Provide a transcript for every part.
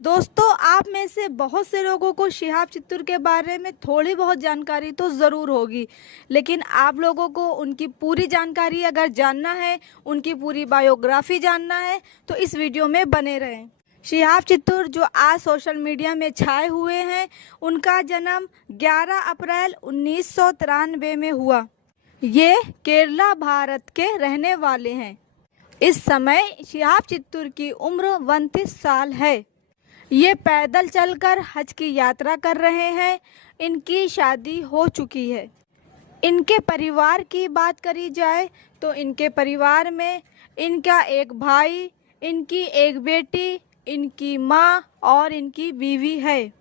दोस्तों, आप में से बहुत से लोगों को शिहाब चित्तूर के बारे में थोड़ी बहुत जानकारी तो ज़रूर होगी, लेकिन आप लोगों को उनकी पूरी जानकारी अगर जानना है, उनकी पूरी बायोग्राफी जानना है, तो इस वीडियो में बने रहें। शिहाब चित्तूर जो आज सोशल मीडिया में छाए हुए हैं, उनका जन्म 11 अप्रैल 1993 में हुआ। ये केरला, भारत के रहने वाले हैं। इस समय शिहाब चित्तूर की उम्र 29 साल है। ये पैदल चलकर हज की यात्रा कर रहे हैं। इनकी शादी हो चुकी है। इनके परिवार की बात करी जाए तो इनके परिवार में इनका एक भाई, इनकी एक बेटी, इनकी माँ और इनकी बीवी है।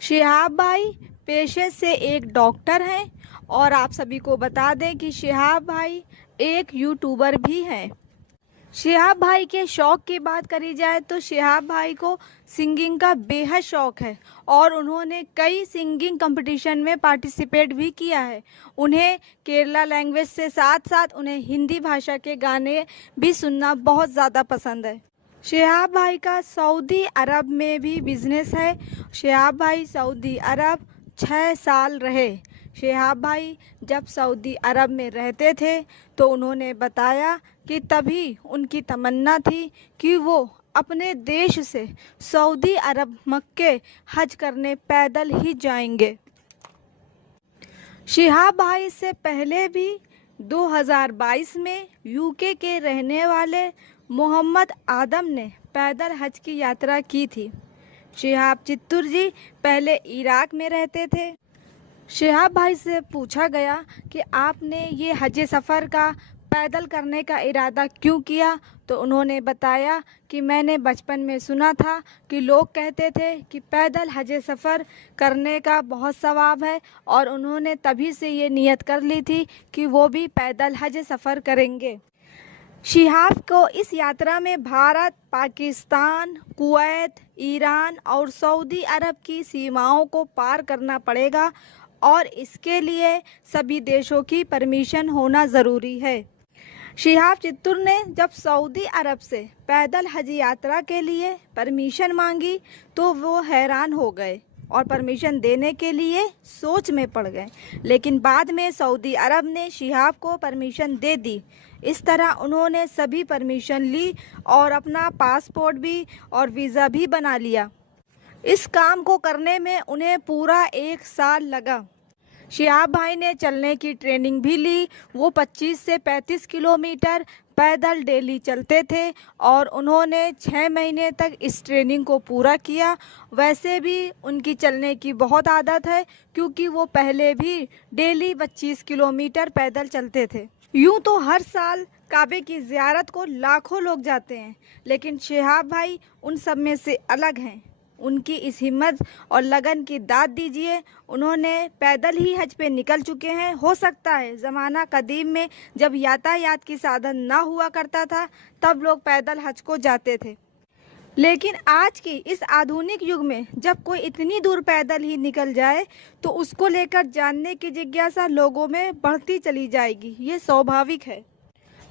शिहाब भाई पेशे से एक डॉक्टर हैं और आप सभी को बता दें कि शिहाब भाई एक यूट्यूबर भी हैं। शिहाब भाई के शौक़ की बात करी जाए तो शिहाब भाई को सिंगिंग का बेहद शौक़ है और उन्होंने कई सिंगिंग कंपटीशन में पार्टिसिपेट भी किया है। उन्हें केरला लैंग्वेज से साथ साथ उन्हें हिंदी भाषा के गाने भी सुनना बहुत ज़्यादा पसंद है। शिहाब भाई का सऊदी अरब में भी बिजनेस है। शिहाब भाई सऊदी अरब 6 साल रहे। शिहाब भाई जब सऊदी अरब में रहते थे तो उन्होंने बताया कि तभी उनकी तमन्ना थी कि वो अपने देश से सऊदी अरब मक्के हज करने पैदल ही जाएंगे। शिहाब भाई से पहले भी 2022 में यूके के रहने वाले मोहम्मद आदम ने पैदल हज की यात्रा की थी। शिहाब चित्तूर जी पहले इराक में रहते थे। शिहाब भाई से पूछा गया कि आपने ये हज सफ़र का पैदल करने का इरादा क्यों किया, तो उन्होंने बताया कि मैंने बचपन में सुना था कि लोग कहते थे कि पैदल हज सफ़र करने का बहुत सवाब है और उन्होंने तभी से ये नियत कर ली थी कि वो भी पैदल हज सफ़र करेंगे। शिहाब को इस यात्रा में भारत, पाकिस्तान, कुवैत, ईरान और सऊदी अरब की सीमाओं को पार करना पड़ेगा और इसके लिए सभी देशों की परमिशन होना ज़रूरी है। शिहाब चित्तूर ने जब सऊदी अरब से पैदल हज यात्रा के लिए परमिशन मांगी तो वो हैरान हो गए और परमिशन देने के लिए सोच में पड़ गए, लेकिन बाद में सऊदी अरब ने शिहाब को परमिशन दे दी। इस तरह उन्होंने सभी परमिशन ली और अपना पासपोर्ट भी और वीज़ा भी बना लिया। इस काम को करने में उन्हें पूरा 1 साल लगा। शिहाब भाई ने चलने की ट्रेनिंग भी ली। वो 25 से 35 किलोमीटर पैदल डेली चलते थे और उन्होंने 6 महीने तक इस ट्रेनिंग को पूरा किया। वैसे भी उनकी चलने की बहुत आदत है क्योंकि वो पहले भी डेली 25 किलोमीटर पैदल चलते थे। यूँ तो हर साल काबे की ज़ियारत को लाखों लोग जाते हैं, लेकिन शिहाब भाई उन सब में से अलग हैं। उनकी इस हिम्मत और लगन की दाद दीजिए। उन्होंने पैदल ही हज पे निकल चुके हैं। हो सकता है ज़माना कदीम में जब यातायात की साधन ना हुआ करता था तब लोग पैदल हज को जाते थे, लेकिन आज की इस आधुनिक युग में जब कोई इतनी दूर पैदल ही निकल जाए तो उसको लेकर जानने की जिज्ञासा लोगों में बढ़ती चली जाएगी। ये स्वाभाविक है।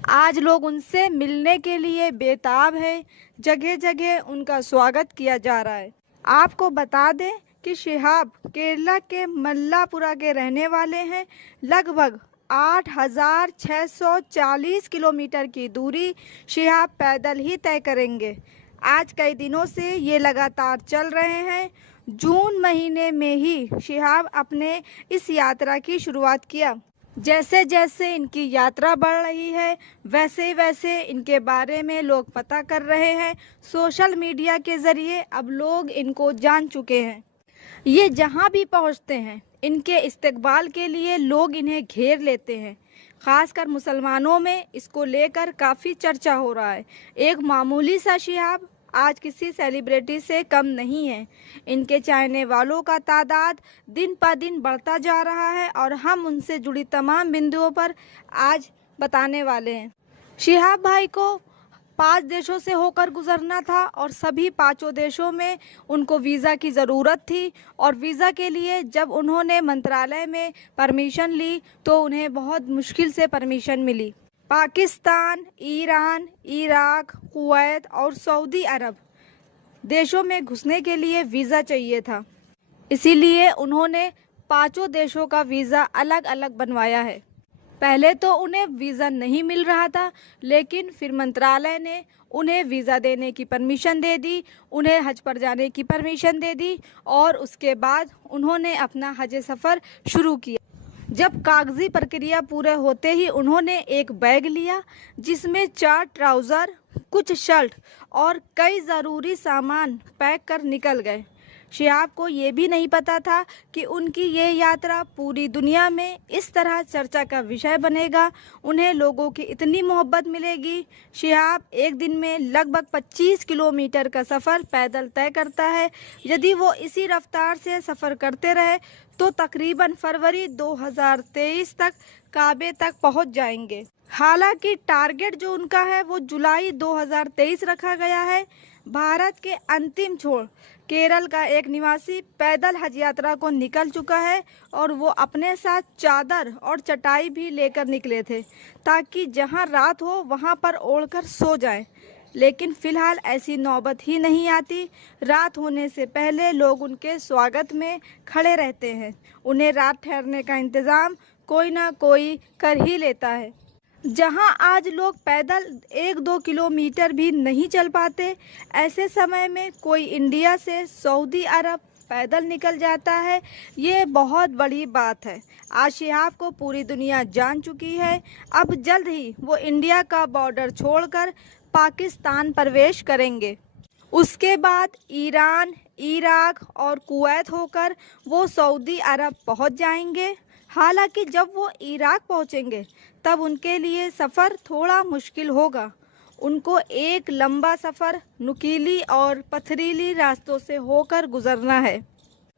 आज लोग उनसे मिलने के लिए बेताब है। जगह जगह उनका स्वागत किया जा रहा है। आपको बता दें कि शिहाब केरला के मल्लापुरा के रहने वाले हैं। लगभग 8,640 किलोमीटर की दूरी शिहाब पैदल ही तय करेंगे। आज कई दिनों से ये लगातार चल रहे हैं। जून महीने में ही शिहाब अपने इस यात्रा की शुरुआत किया। जैसे जैसे इनकी यात्रा बढ़ रही है वैसे वैसे इनके बारे में लोग पता कर रहे हैं। सोशल मीडिया के ज़रिए अब लोग इनको जान चुके हैं। ये जहाँ भी पहुँचते हैं इनके इस्तकबाल के लिए लोग इन्हें घेर लेते हैं। ख़ासकर मुसलमानों में इसको लेकर काफ़ी चर्चा हो रहा है। एक मामूली सा शिहाब आज किसी सेलिब्रिटी से कम नहीं है। इनके चाहने वालों का तादाद दिन पर दिन बढ़ता जा रहा है और हम उनसे जुड़ी तमाम बिंदुओं पर आज बताने वाले हैं। शिहाब भाई को 5 देशों से होकर गुजरना था और सभी 5 देशों में उनको वीज़ा की ज़रूरत थी और वीज़ा के लिए जब उन्होंने मंत्रालय में परमिशन ली तो उन्हें बहुत मुश्किल से परमिशन मिली। पाकिस्तान, ईरान, इराक, कुवैत और सऊदी अरब देशों में घुसने के लिए वीज़ा चाहिए था। इसीलिए उन्होंने 5 देशों का वीज़ा अलग अलग बनवाया है। पहले तो उन्हें वीज़ा नहीं मिल रहा था, लेकिन फिर मंत्रालय ने उन्हें वीज़ा देने की परमिशन दे दी, उन्हें हज पर जाने की परमिशन दे दी और उसके बाद उन्होंने अपना हज सफ़र शुरू किया। जब कागजी प्रक्रिया पूरे होते ही उन्होंने एक बैग लिया जिसमें 4 ट्राउज़र, कुछ शर्ट और कई ज़रूरी सामान पैक कर निकल गए। शिहाब को ये भी नहीं पता था कि उनकी ये यात्रा पूरी दुनिया में इस तरह चर्चा का विषय बनेगा, उन्हें लोगों की इतनी मोहब्बत मिलेगी। शिहाब एक दिन में लगभग 25 किलोमीटर का सफ़र पैदल तय करता है। यदि वो इसी रफ्तार से सफ़र करते रहे तो तकरीबन फरवरी 2023 तक काबे तक पहुंच जाएंगे। हालांकि टारगेट जो उनका है वो जुलाई 2023 रखा गया है। भारत के अंतिम छोर केरल का एक निवासी पैदल हज यात्रा को निकल चुका है और वो अपने साथ चादर और चटाई भी लेकर निकले थे ताकि जहां रात हो वहां पर ओढ़कर सो जाएं। लेकिन फ़िलहाल ऐसी नौबत ही नहीं आती। रात होने से पहले लोग उनके स्वागत में खड़े रहते हैं। उन्हें रात ठहरने का इंतज़ाम कोई ना कोई कर ही लेता है। जहां आज लोग पैदल 1-2 किलोमीटर भी नहीं चल पाते, ऐसे समय में कोई इंडिया से सऊदी अरब पैदल निकल जाता है, ये बहुत बड़ी बात है। आज शिहाब को पूरी दुनिया जान चुकी है। अब जल्द ही वो इंडिया का बॉर्डर छोड़कर पाकिस्तान प्रवेश करेंगे। उसके बाद ईरान, इराक और कुवैत होकर वो सऊदी अरब पहुंच जाएंगे। हालांकि जब वो इराक पहुंचेंगे तब उनके लिए सफ़र थोड़ा मुश्किल होगा। उनको एक लंबा सफ़र नुकीली और पथरीली रास्तों से होकर गुजरना है।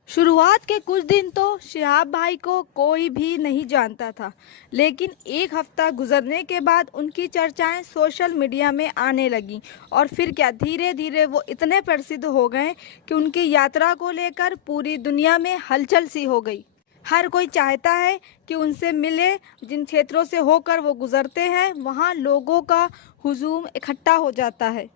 शुरुआत के कुछ दिन तो शिहाब भाई को कोई भी नहीं जानता था, लेकिन एक हफ्ता गुजरने के बाद उनकी चर्चाएं सोशल मीडिया में आने लगीं और फिर क्या धीरे धीरे वो इतने प्रसिद्ध हो गए कि उनकी यात्रा को लेकर पूरी दुनिया में हलचल सी हो गई। हर कोई चाहता है कि उनसे मिले। जिन क्षेत्रों से होकर वो गुजरते हैं वहाँ लोगों का हुजूम इकट्ठा हो जाता है।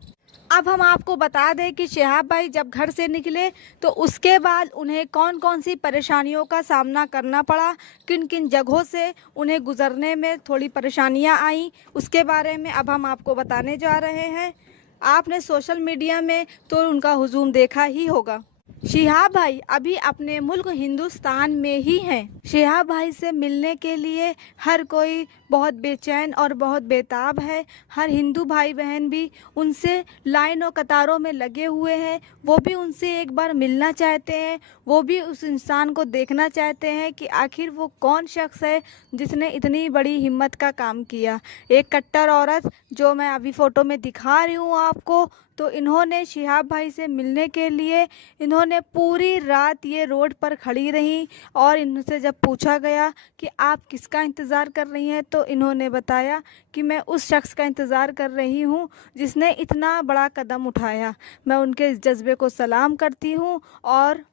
अब हम आपको बता दें कि शिहाब भाई जब घर से निकले तो उसके बाद उन्हें कौन कौन सी परेशानियों का सामना करना पड़ा, किन किन जगहों से उन्हें गुजरने में थोड़ी परेशानियां आईं, उसके बारे में अब हम आपको बताने जा रहे हैं। आपने सोशल मीडिया में तो उनका हुजूम देखा ही होगा। शिहाब भाई अभी अपने मुल्क हिंदुस्तान में ही हैं। शिहाब भाई से मिलने के लिए हर कोई बहुत बेचैन और बहुत बेताब है। हर हिंदू भाई बहन भी उनसे लाइन और कतारों में लगे हुए हैं। वो भी उनसे एक बार मिलना चाहते हैं। वो भी उस इंसान को देखना चाहते हैं कि आखिर वो कौन शख्स है जिसने इतनी बड़ी हिम्मत का काम किया। एक कट्टर औरत जो मैं अभी फ़ोटो में दिखा रही हूँ आपको, तो इन्होंने शिहाब भाई से मिलने के लिए इन्होंने पूरी रात ये रोड पर खड़ी रहीं और इनसे जब पूछा गया कि आप किसका इंतज़ार कर रही हैं तो इन्होंने बताया कि मैं उस शख्स का इंतज़ार कर रही हूँ जिसने इतना बड़ा कदम उठाया। मैं उनके इस जज्बे को सलाम करती हूँ। और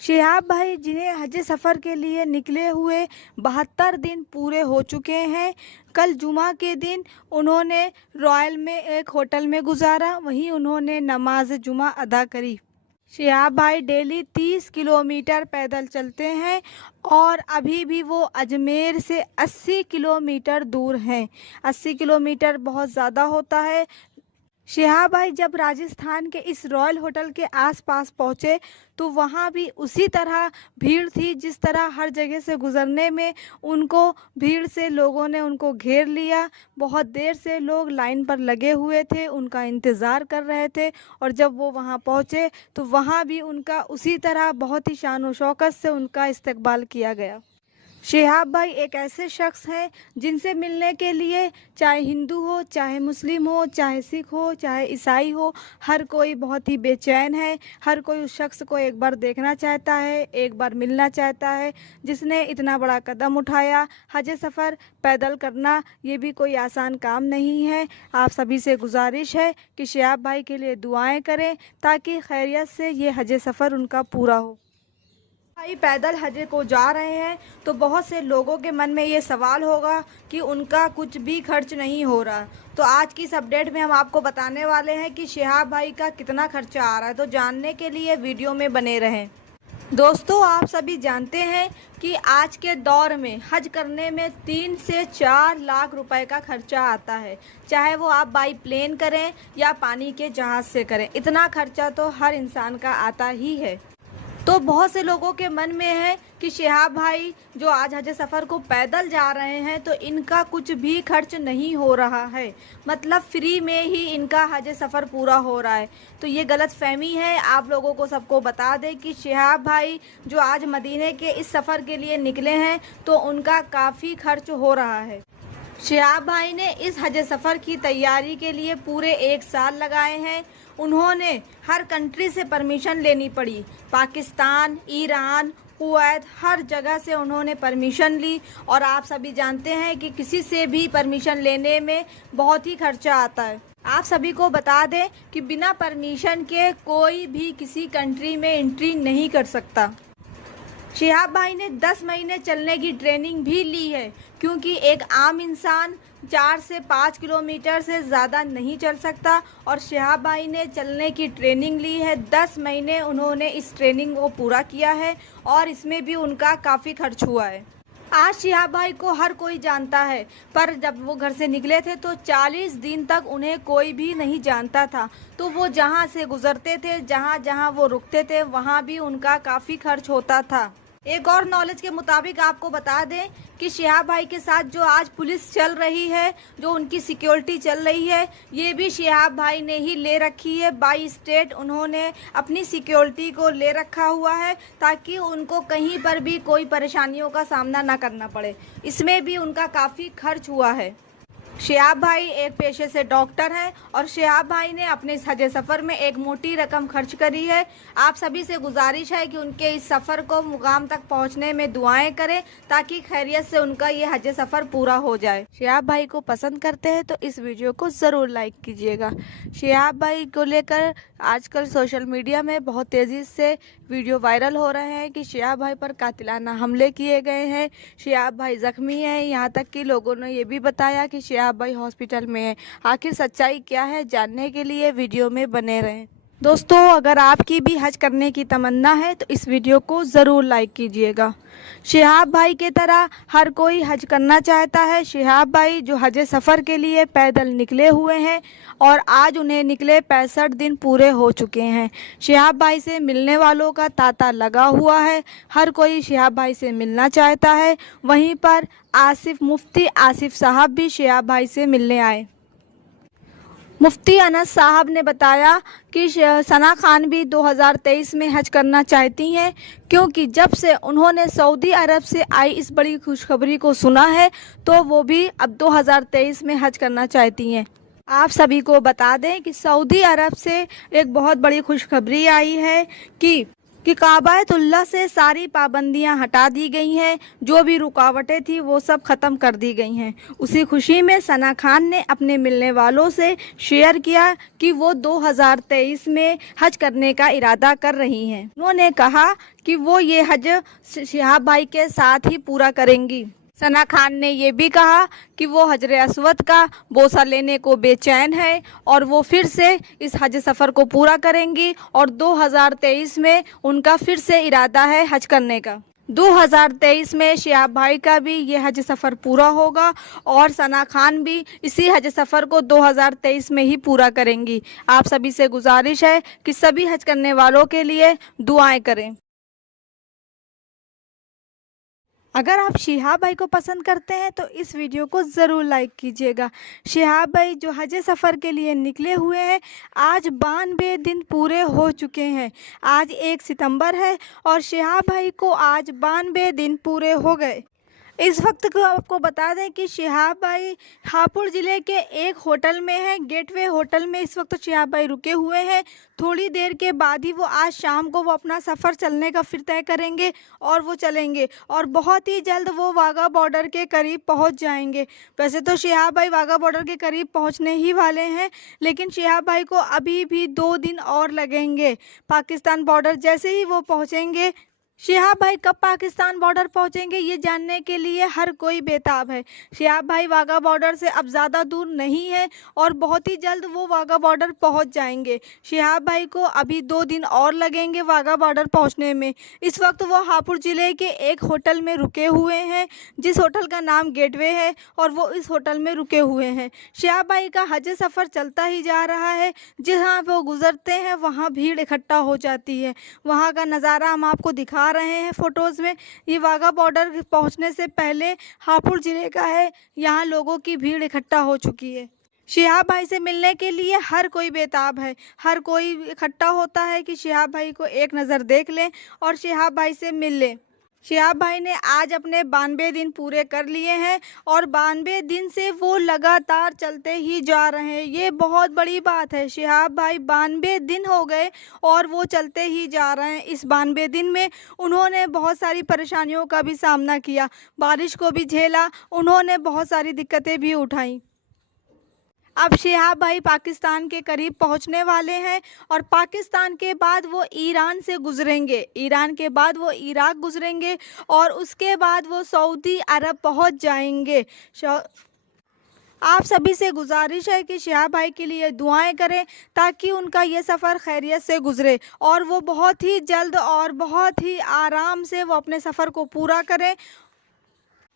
शिहाब भाई जिन्हें हज सफ़र के लिए निकले हुए 72 दिन पूरे हो चुके हैं। कल जुमा के दिन उन्होंने रॉयल में एक होटल में गुजारा, वहीं उन्होंने नमाज जुमा अदा करी। शिहाब भाई डेली 30 किलोमीटर पैदल चलते हैं और अभी भी वो अजमेर से 80 किलोमीटर दूर हैं। 80 किलोमीटर बहुत ज़्यादा होता है। शिहाब भाई जब राजस्थान के इस रॉयल होटल के आसपास पहुँचे तो वहाँ भी उसी तरह भीड़ थी जिस तरह हर जगह से गुज़रने में उनको भीड़ से लोगों ने उनको घेर लिया। बहुत देर से लोग लाइन पर लगे हुए थे, उनका इंतज़ार कर रहे थे और जब वो वहाँ पहुँचे तो वहाँ भी उनका उसी तरह बहुत ही शान और शौकत से उनका इस्तकबाल किया गया। शिहाब भाई एक ऐसे शख्स हैं जिनसे मिलने के लिए चाहे हिंदू हो, चाहे मुस्लिम हो, चाहे सिख हो, चाहे ईसाई हो, हर कोई बहुत ही बेचैन है। हर कोई उस शख्स को एक बार देखना चाहता है, एक बार मिलना चाहता है जिसने इतना बड़ा कदम उठाया। हज सफ़र पैदल करना ये भी कोई आसान काम नहीं है। आप सभी से गुजारिश है कि शिहाब भाई के लिए दुआएं करें ताकि खैरियत से ये हज सफ़र उनका पूरा हो। भाई पैदल हज को जा रहे हैं तो बहुत से लोगों के मन में ये सवाल होगा कि उनका कुछ भी खर्च नहीं हो रहा। तो आज की इस अपडेट में हम आपको बताने वाले हैं कि शिहाब भाई का कितना खर्चा आ रहा है। तो जानने के लिए वीडियो में बने रहें। दोस्तों, आप सभी जानते हैं कि आज के दौर में हज करने में 3 से 4 लाख रुपए का खर्चा आता है। चाहे वो आप बाई प्लेन करें या पानी के जहाज़ से करें, इतना खर्चा तो हर इंसान का आता ही है। तो बहुत से लोगों के मन में है कि शिहाब भाई जो आज हज सफ़र को पैदल जा रहे हैं तो इनका कुछ भी खर्च नहीं हो रहा है, मतलब फ्री में ही इनका हज सफ़र पूरा हो रहा है। तो ये गलत फहमी है। आप लोगों को सबको बता दें कि शिहाब भाई जो आज मदीने के इस सफ़र के लिए निकले हैं तो उनका काफ़ी खर्च हो रहा है। शिहाब भाई ने इस हज सफ़र की तैयारी के लिए पूरे 1 साल लगाए हैं। उन्होंने हर कंट्री से परमिशन लेनी पड़ी, पाकिस्तान, ईरान, कुवैत, हर जगह से उन्होंने परमिशन ली। और आप सभी जानते हैं कि किसी से भी परमिशन लेने में बहुत ही खर्चा आता है। आप सभी को बता दें कि बिना परमिशन के कोई भी किसी कंट्री में एंट्री नहीं कर सकता। शिहाब भाई ने 10 महीने चलने की ट्रेनिंग भी ली है, क्योंकि एक आम इंसान 4 से 5 किलोमीटर से ज़्यादा नहीं चल सकता। और शिहाब भाई ने चलने की ट्रेनिंग ली है। 10 महीने उन्होंने इस ट्रेनिंग को पूरा किया है और इसमें भी उनका काफ़ी खर्च हुआ है। आज शिहाब भाई को हर कोई जानता है, पर जब वो घर से निकले थे तो 40 दिन तक उन्हें कोई भी नहीं जानता था। तो वो जहाँ से गुजरते थे, जहाँ जहाँ वो रुकते थे, वहाँ भी उनका काफ़ी खर्च होता था। एक और नॉलेज के मुताबिक आपको बता दें कि शिहाब भाई के साथ जो आज पुलिस चल रही है, जो उनकी सिक्योरिटी चल रही है, ये भी शिहाब भाई ने ही ले रखी है। बाई स्टेट उन्होंने अपनी सिक्योरिटी को ले रखा हुआ है ताकि उनको कहीं पर भी कोई परेशानियों का सामना ना करना पड़े। इसमें भी उनका काफ़ी खर्च हुआ है। शिहाब भाई एक पेशे से डॉक्टर हैं और शिहाब भाई ने अपने इस हज सफ़र में एक मोटी रकम खर्च करी है। आप सभी से गुजारिश है कि उनके इस सफ़र को मुकाम तक पहुंचने में दुआएं करें ताकि खैरियत से उनका ये हज सफ़र पूरा हो जाए। शिहाब भाई को पसंद करते हैं तो इस वीडियो को ज़रूर लाइक कीजिएगा। शिहाब भाई को लेकर आजकल सोशल मीडिया में बहुत तेज़ी से वीडियो वायरल हो रहे हैं कि शिहाब भाई पर कातिलाना हमले किए गए हैं, शिहाब भाई ज़ख्मी हैं। यहाँ तक कि लोगों ने ये भी बताया कि शिहाब भाई हॉस्पिटल में है। आखिर सच्चाई क्या है, जानने के लिए वीडियो में बने रहें। दोस्तों, अगर आपकी भी हज करने की तमन्ना है तो इस वीडियो को ज़रूर लाइक कीजिएगा। शिहाब भाई के तरह हर कोई हज करना चाहता है। शिहाब भाई जो हज सफ़र के लिए पैदल निकले हुए हैं और आज उन्हें निकले 65 दिन पूरे हो चुके हैं। शिहाब भाई से मिलने वालों का तांता लगा हुआ है। हर कोई शिहाब भाई से मिलना चाहता है। वहीं पर मुफ्ती आसिफ साहब भी शिहाब भाई से मिलने आए। मुफ्ती अनस साहब ने बताया कि सना खान भी 2023 में हज करना चाहती हैं, क्योंकि जब से उन्होंने सऊदी अरब से आई इस बड़ी खुशखबरी को सुना है तो वो भी अब 2023 में हज करना चाहती हैं। आप सभी को बता दें कि सऊदी अरब से एक बहुत बड़ी खुशखबरी आई है कि काबातुल्लाह से सारी पाबंदियां हटा दी गई हैं। जो भी रुकावटें थी वो सब ख़त्म कर दी गई हैं। उसी खुशी में सना खान ने अपने मिलने वालों से शेयर किया कि वो 2023 में हज करने का इरादा कर रही हैं। उन्होंने कहा कि वो ये हज शिहाब भाई के साथ ही पूरा करेंगी। सना खान ने ये भी कहा कि वो हजर अस्वद का बोसा लेने को बेचैन है और वो फिर से इस हज सफ़र को पूरा करेंगी और 2023 में उनका फिर से इरादा है हज करने का। 2023 में शिहाब भाई का भी ये हज सफ़र पूरा होगा और सना खान भी इसी हज सफ़र को 2023 में ही पूरा करेंगी। आप सभी से गुजारिश है कि सभी हज करने वालों के लिए दुआएं करें। अगर आप शिहाब भाई को पसंद करते हैं तो इस वीडियो को ज़रूर लाइक कीजिएगा। शिहाब भाई जो हज सफ़र के लिए निकले हुए हैं, आज 92 दिन पूरे हो चुके हैं। आज 1 सितंबर है और शिहाब भाई को आज 92 दिन पूरे हो गए। इस वक्त को आपको बता दें कि शिहाब भाई हापुड़ ज़िले के एक होटल में है, गेटवे होटल में इस वक्त शिहाब भाई रुके हुए हैं। थोड़ी देर के बाद ही वो आज शाम को वो अपना सफ़र चलने का फिर तय करेंगे और वो चलेंगे और बहुत ही जल्द वो वाघा बॉर्डर के करीब पहुंच जाएंगे। वैसे तो शिहाब भाई वाघा बॉर्डर के करीब पहुंचने ही वाले हैं, लेकिन शिहाब भाई को अभी भी 2 दिन और लगेंगे। पाकिस्तान बॉर्डर जैसे ही वो पहुंचेंगे, शिहाब भाई कब पाकिस्तान बॉर्डर पहुंचेंगे, ये जानने के लिए हर कोई बेताब है। शिहाब भाई वाघा बॉर्डर से अब ज़्यादा दूर नहीं है और बहुत ही जल्द वो वाघा बॉर्डर पहुंच जाएंगे। शिहाब भाई को अभी 2 दिन और लगेंगे वाघा बॉर्डर पहुंचने में। इस वक्त वो हापुड़ ज़िले के एक होटल में रुके हुए हैं, जिस होटल का नाम गेटवे है, और वो इस होटल में रुके हुए हैं। शिहाब भाई का हज सफ़र चलता ही जा रहा है। जहाँ वो गुजरते हैं वहाँ भीड़ इकट्ठा हो जाती है। वहाँ का नज़ारा हम आपको दिखा रहे हैं फोटोज़ में। ये वाघा बॉर्डर पहुंचने से पहले हापुड़ ज़िले का है। यहाँ लोगों की भीड़ इकट्ठा हो चुकी है। शिहाब भाई से मिलने के लिए हर कोई बेताब है। हर कोई इकट्ठा होता है कि शिहाब भाई को एक नज़र देख लें और शिहाब भाई से मिल लें। शिहाब भाई ने आज अपने 92 दिन पूरे कर लिए हैं और 92 दिन से वो लगातार चलते ही जा रहे हैं। ये बहुत बड़ी बात है। शिहाब भाई 92 दिन हो गए और वो चलते ही जा रहे हैं। इस 92 दिन में उन्होंने बहुत सारी परेशानियों का भी सामना किया, बारिश को भी झेला, उन्होंने बहुत सारी दिक्कतें भी उठाई। अब शिहाब भाई पाकिस्तान के करीब पहुंचने वाले हैं और पाकिस्तान के बाद वो ईरान से गुजरेंगे, ईरान के बाद वो इराक गुजरेंगे और उसके बाद वो सऊदी अरब पहुंच जाएंगे। आप सभी से गुजारिश है कि शिहाब भाई के लिए दुआएं करें ताकि उनका ये सफ़र खैरियत से गुजरे और वो बहुत ही जल्द और बहुत ही आराम से वो अपने सफ़र को पूरा करें।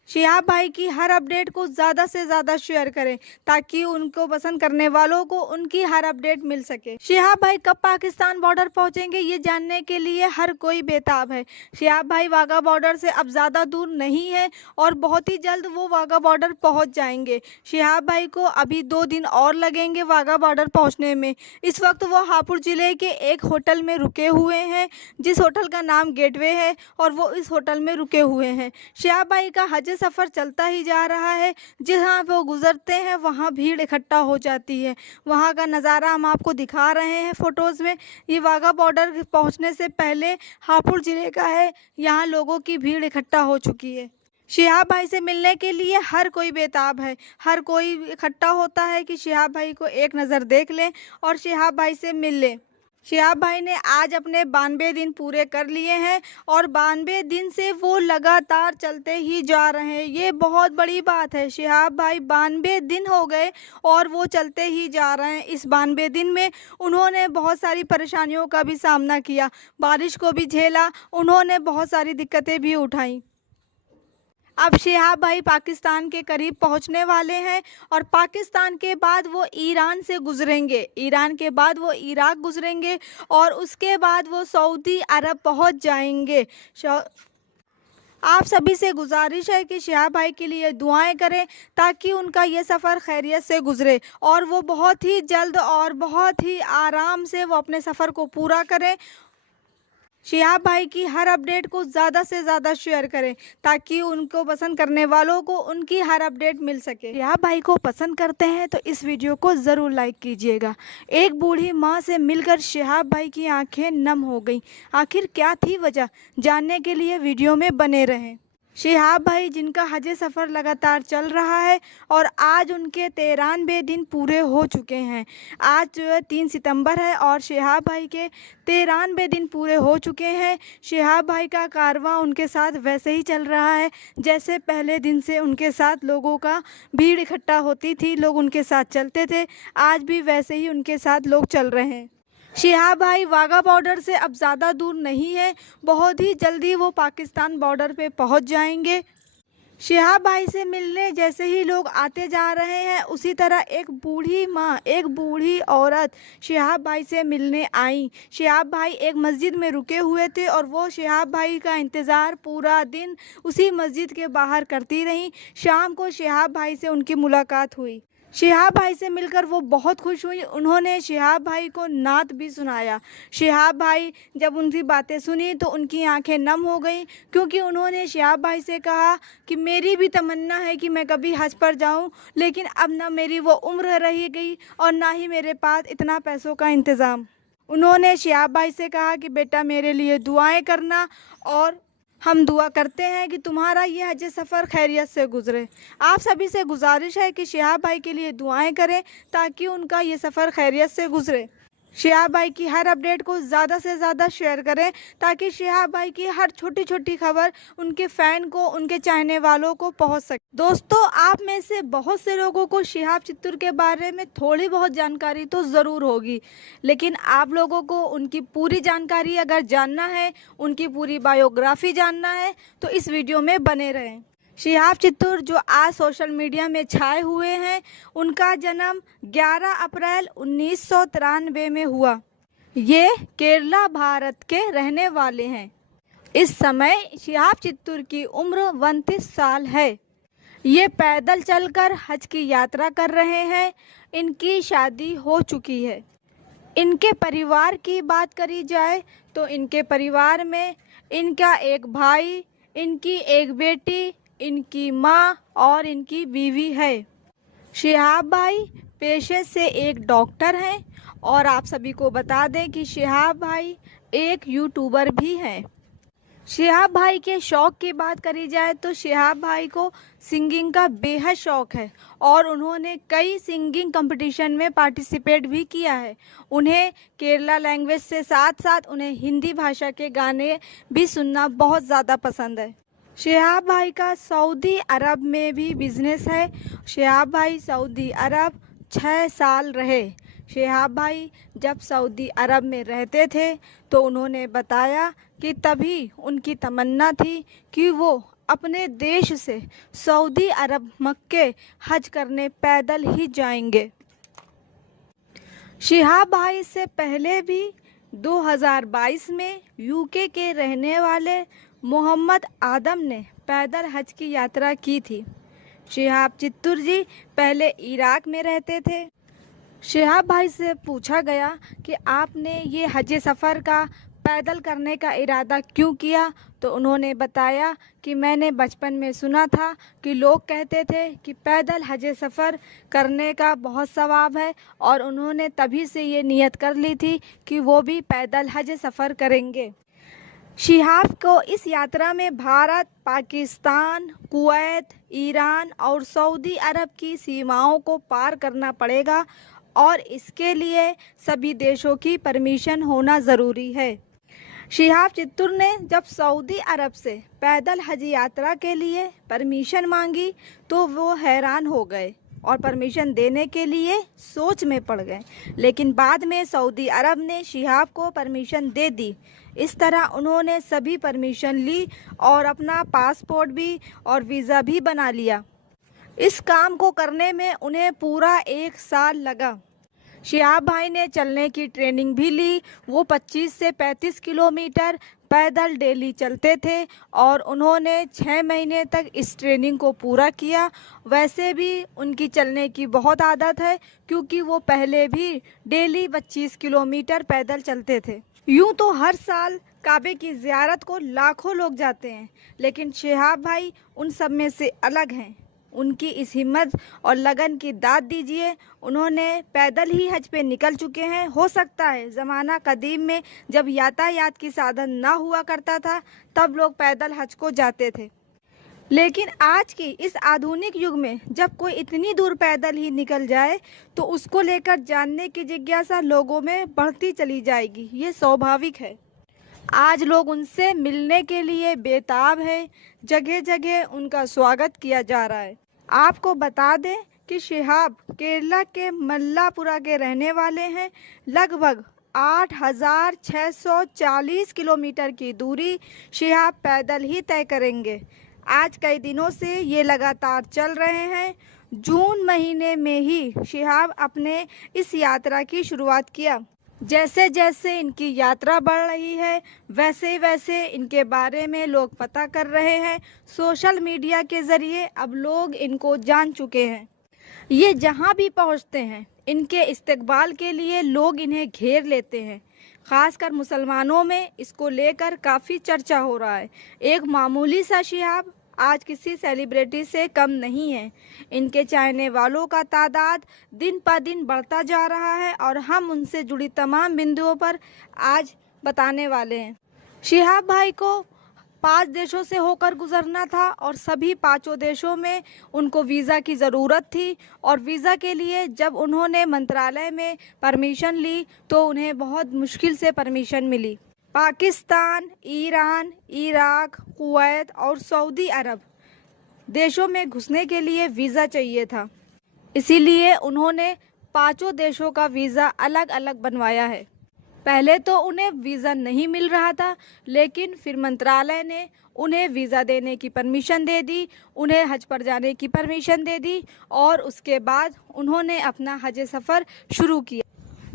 शिहाब भाई की हर अपडेट को ज़्यादा से ज़्यादा शेयर करें ताकि उनको पसंद करने वालों को उनकी हर अपडेट मिल सके। शिहाब भाई कब पाकिस्तान बॉर्डर पहुंचेंगे, ये जानने के लिए हर कोई बेताब है। शिहाब भाई वाघा बॉर्डर से अब ज़्यादा दूर नहीं है और बहुत ही जल्द वो वाघा बॉर्डर पहुंच जाएंगे। शिहाब भाई को अभी 2 दिन और लगेंगे वाघा बॉर्डर पहुँचने में। इस वक्त वो हापुड़ ज़िले के एक होटल में रुके हुए हैं, जिस होटल का नाम गेटवे है, और वो इस होटल में रुके हुए हैं। शिहाब भाई का हज सफ़र चलता ही जा रहा है। जहाँ वो गुजरते हैं वहाँ भीड़ इकट्ठा हो जाती है। वहाँ का नज़ारा हम आपको दिखा रहे हैं फोटोज़ में। ये वाघा बॉर्डर पहुँचने से पहले हापुड़ ज़िले का है। यहाँ लोगों की भीड़ इकट्ठा हो चुकी है। शिहाब भाई से मिलने के लिए हर कोई बेताब है। हर कोई इकट्ठा होता है कि शिहाब भाई को एक नज़र देख लें और शिहाब भाई से मिल लें। शिहाब भाई ने आज अपने 92 दिन पूरे कर लिए हैं और 92 दिन से वो लगातार चलते ही जा रहे हैं। ये बहुत बड़ी बात है। शिहाब भाई 92 दिन हो गए और वो चलते ही जा रहे हैं। इस 92 दिन में उन्होंने बहुत सारी परेशानियों का भी सामना किया, बारिश को भी झेला, उन्होंने बहुत सारी दिक्कतें भी उठाई। अब शिहाब भाई पाकिस्तान के करीब पहुंचने वाले हैं और पाकिस्तान के बाद वो ईरान से गुजरेंगे, ईरान के बाद वो इराक गुजरेंगे और उसके बाद वो सऊदी अरब पहुंच जाएंगे। आप सभी से गुजारिश है कि शिहाब भाई के लिए दुआएं करें ताकि उनका ये सफ़र खैरियत से गुजरे और वो बहुत ही जल्द और बहुत ही आराम से वो अपने सफ़र को पूरा करें। शिहाब भाई की हर अपडेट को ज़्यादा से ज़्यादा शेयर करें ताकि उनको पसंद करने वालों को उनकी हर अपडेट मिल सके। शिहाब भाई को पसंद करते हैं तो इस वीडियो को ज़रूर लाइक कीजिएगा। एक बूढ़ी माँ से मिलकर शिहाब भाई की आंखें नम हो गईं। आखिर क्या थी वजह, जानने के लिए वीडियो में बने रहें। शिहाब भाई जिनका हज सफ़र लगातार चल रहा है और आज उनके 93 दिन पूरे हो चुके हैं। आज जो है 3 सितंबर है और शिहाब भाई के 93 दिन पूरे हो चुके हैं। शिहाब भाई का कारवां उनके साथ वैसे ही चल रहा है जैसे पहले दिन से उनके साथ लोगों का भीड़ इकट्ठा होती थी, लोग उनके साथ चलते थे। आज भी वैसे ही उनके साथ लोग चल रहे हैं। शिहाब भाई वाघा बॉर्डर से अब ज़्यादा दूर नहीं है, बहुत ही जल्दी वो पाकिस्तान बॉर्डर पे पहुंच जाएंगे। शिहाब भाई से मिलने जैसे ही लोग आते जा रहे हैं उसी तरह एक बूढ़ी माँ, एक बूढ़ी औरत शिहाब भाई से मिलने आई। शिहाब भाई एक मस्जिद में रुके हुए थे और वो शिहाब भाई का इंतज़ार पूरा दिन उसी मस्जिद के बाहर करती रहीं। शाम को शिहाब भाई से उनकी मुलाकात हुई। शिहाब भाई से मिलकर वो बहुत खुश हुई। उन्होंने शिहाब भाई को नात भी सुनाया। शिहाब भाई जब उनकी बातें सुनी तो उनकी आंखें नम हो गईं क्योंकि उन्होंने शिहाब भाई से कहा कि मेरी भी तमन्ना है कि मैं कभी हज पर जाऊं, लेकिन अब ना मेरी वो उम्र रही गई और ना ही मेरे पास इतना पैसों का इंतज़ाम। उन्होंने शिहाब भाई से कहा कि बेटा मेरे लिए दुआएं करना और हम दुआ करते हैं कि तुम्हारा ये हज सफ़र खैरियत से गुजरे। आप सभी से गुजारिश है कि शिहाब भाई के लिए दुआएं करें ताकि उनका ये सफ़र खैरियत से गुजरे। शिहाब भाई की हर अपडेट को ज़्यादा से ज़्यादा शेयर करें ताकि शिहाब भाई की हर छोटी छोटी खबर उनके फ़ैन को, उनके चाहने वालों को पहुंच सके। दोस्तों, आप में से बहुत से लोगों को शिहाब चित्तूर के बारे में थोड़ी बहुत जानकारी तो ज़रूर होगी, लेकिन आप लोगों को उनकी पूरी जानकारी अगर जानना है, उनकी पूरी बायोग्राफी जानना है, तो इस वीडियो में बने रहें। शिहाब चित्तूर जो आज सोशल मीडिया में छाए हुए हैं, उनका जन्म 11 अप्रैल 1993 में हुआ। ये केरला भारत के रहने वाले हैं। इस समय शिहाब चित्तूर की उम्र 29 साल है। ये पैदल चलकर हज की यात्रा कर रहे हैं। इनकी शादी हो चुकी है। इनके परिवार की बात करी जाए तो इनके परिवार में इनका एक भाई, इनकी एक बेटी, इनकी माँ और इनकी बीवी है। शिहाब भाई पेशे से एक डॉक्टर हैं और आप सभी को बता दें कि शिहाब भाई एक यूट्यूबर भी हैं। शिहाब भाई के शौक़ की बात करी जाए तो शिहाब भाई को सिंगिंग का बेहद शौक़ है और उन्होंने कई सिंगिंग कंपटीशन में पार्टिसिपेट भी किया है। उन्हें केरला लैंग्वेज से साथ साथ उन्हें हिंदी भाषा के गाने भी सुनना बहुत ज़्यादा पसंद है। शिहाब भाई का सऊदी अरब में भी बिजनेस है। शिहाब भाई सऊदी अरब 6 साल रहे। शिहाब भाई जब सऊदी अरब में रहते थे तो उन्होंने बताया कि तभी उनकी तमन्ना थी कि वो अपने देश से सऊदी अरब मक्के हज करने पैदल ही जाएंगे। शिहाब भाई से पहले भी 2022 में यूके के रहने वाले मोहम्मद आदम ने पैदल हज की यात्रा की थी। शिहाब चित्तूर जी पहले इराक में रहते थे। शिहाब भाई से पूछा गया कि आपने ये हज सफ़र का पैदल करने का इरादा क्यों किया, तो उन्होंने बताया कि मैंने बचपन में सुना था कि लोग कहते थे कि पैदल हज सफ़र करने का बहुत सवाब है और उन्होंने तभी से ये नियत कर ली थी कि वो भी पैदल हज सफ़र करेंगे। शिहाब को इस यात्रा में भारत, पाकिस्तान, कुवैत, ईरान और सऊदी अरब की सीमाओं को पार करना पड़ेगा और इसके लिए सभी देशों की परमिशन होना ज़रूरी है। शिहाब चित्तूर ने जब सऊदी अरब से पैदल हज यात्रा के लिए परमिशन मांगी तो वो हैरान हो गए और परमिशन देने के लिए सोच में पड़ गए, लेकिन बाद में सऊदी अरब ने शिहाब को परमिशन दे दी। इस तरह उन्होंने सभी परमिशन ली और अपना पासपोर्ट भी और वीज़ा भी बना लिया। इस काम को करने में उन्हें पूरा 1 साल लगा। शिहाब भाई ने चलने की ट्रेनिंग भी ली। वो 25 से 35 किलोमीटर पैदल डेली चलते थे और उन्होंने 6 महीने तक इस ट्रेनिंग को पूरा किया। वैसे भी उनकी चलने की बहुत आदत है क्योंकि वो पहले भी डेली 25 किलोमीटर पैदल चलते थे। यूँ तो हर साल काबे की ज़ियारत को लाखों लोग जाते हैं, लेकिन शिहाब भाई उन सब में से अलग हैं। उनकी इस हिम्मत और लगन की दाद दीजिए। उन्होंने पैदल ही हज पे निकल चुके हैं। हो सकता है ज़माना कदीम में जब यातायात की साधन ना हुआ करता था तब लोग पैदल हज को जाते थे, लेकिन आज की इस आधुनिक युग में जब कोई इतनी दूर पैदल ही निकल जाए तो उसको लेकर जानने की जिज्ञासा लोगों में बढ़ती चली जाएगी। ये स्वाभाविक है। आज लोग उनसे मिलने के लिए बेताब हैं। जगह जगह उनका स्वागत किया जा रहा है। आपको बता दें कि शिहाब केरला के मल्लापुरा के रहने वाले हैं। लगभग 8,640 किलोमीटर की दूरी शिहाब पैदल ही तय करेंगे। आज कई दिनों से ये लगातार चल रहे हैं। जून महीने में ही शिहाब अपने इस यात्रा की शुरुआत किया। जैसे जैसे इनकी यात्रा बढ़ रही है वैसे वैसे इनके बारे में लोग पता कर रहे हैं। सोशल मीडिया के ज़रिए अब लोग इनको जान चुके हैं। ये जहाँ भी पहुँचते हैं इनके इस्तकबाल के लिए लोग इन्हें घेर लेते हैं। ख़ासकर मुसलमानों में इसको लेकर काफ़ी चर्चा हो रहा है। एक मामूली सा शिहाब आज किसी सेलिब्रिटी से कम नहीं है। इनके चाहने वालों का तादाद दिन पर दिन बढ़ता जा रहा है और हम उनसे जुड़ी तमाम बिंदुओं पर आज बताने वाले हैं। शिहाब भाई को 5 देशों से होकर गुजरना था और सभी 5 देशों में उनको वीज़ा की ज़रूरत थी। और वीज़ा के लिए जब उन्होंने मंत्रालय में परमिशन ली तो उन्हें बहुत मुश्किल से परमिशन मिली। पाकिस्तान, ईरान, इराक, कुवैत और सऊदी अरब देशों में घुसने के लिए वीज़ा चाहिए था, इसीलिए उन्होंने 5 देशों का वीज़ा अलग अलग बनवाया है। पहले तो उन्हें वीज़ा नहीं मिल रहा था, लेकिन फिर मंत्रालय ने उन्हें वीज़ा देने की परमिशन दे दी, उन्हें हज पर जाने की परमिशन दे दी और उसके बाद उन्होंने अपना हज सफ़र शुरू किया।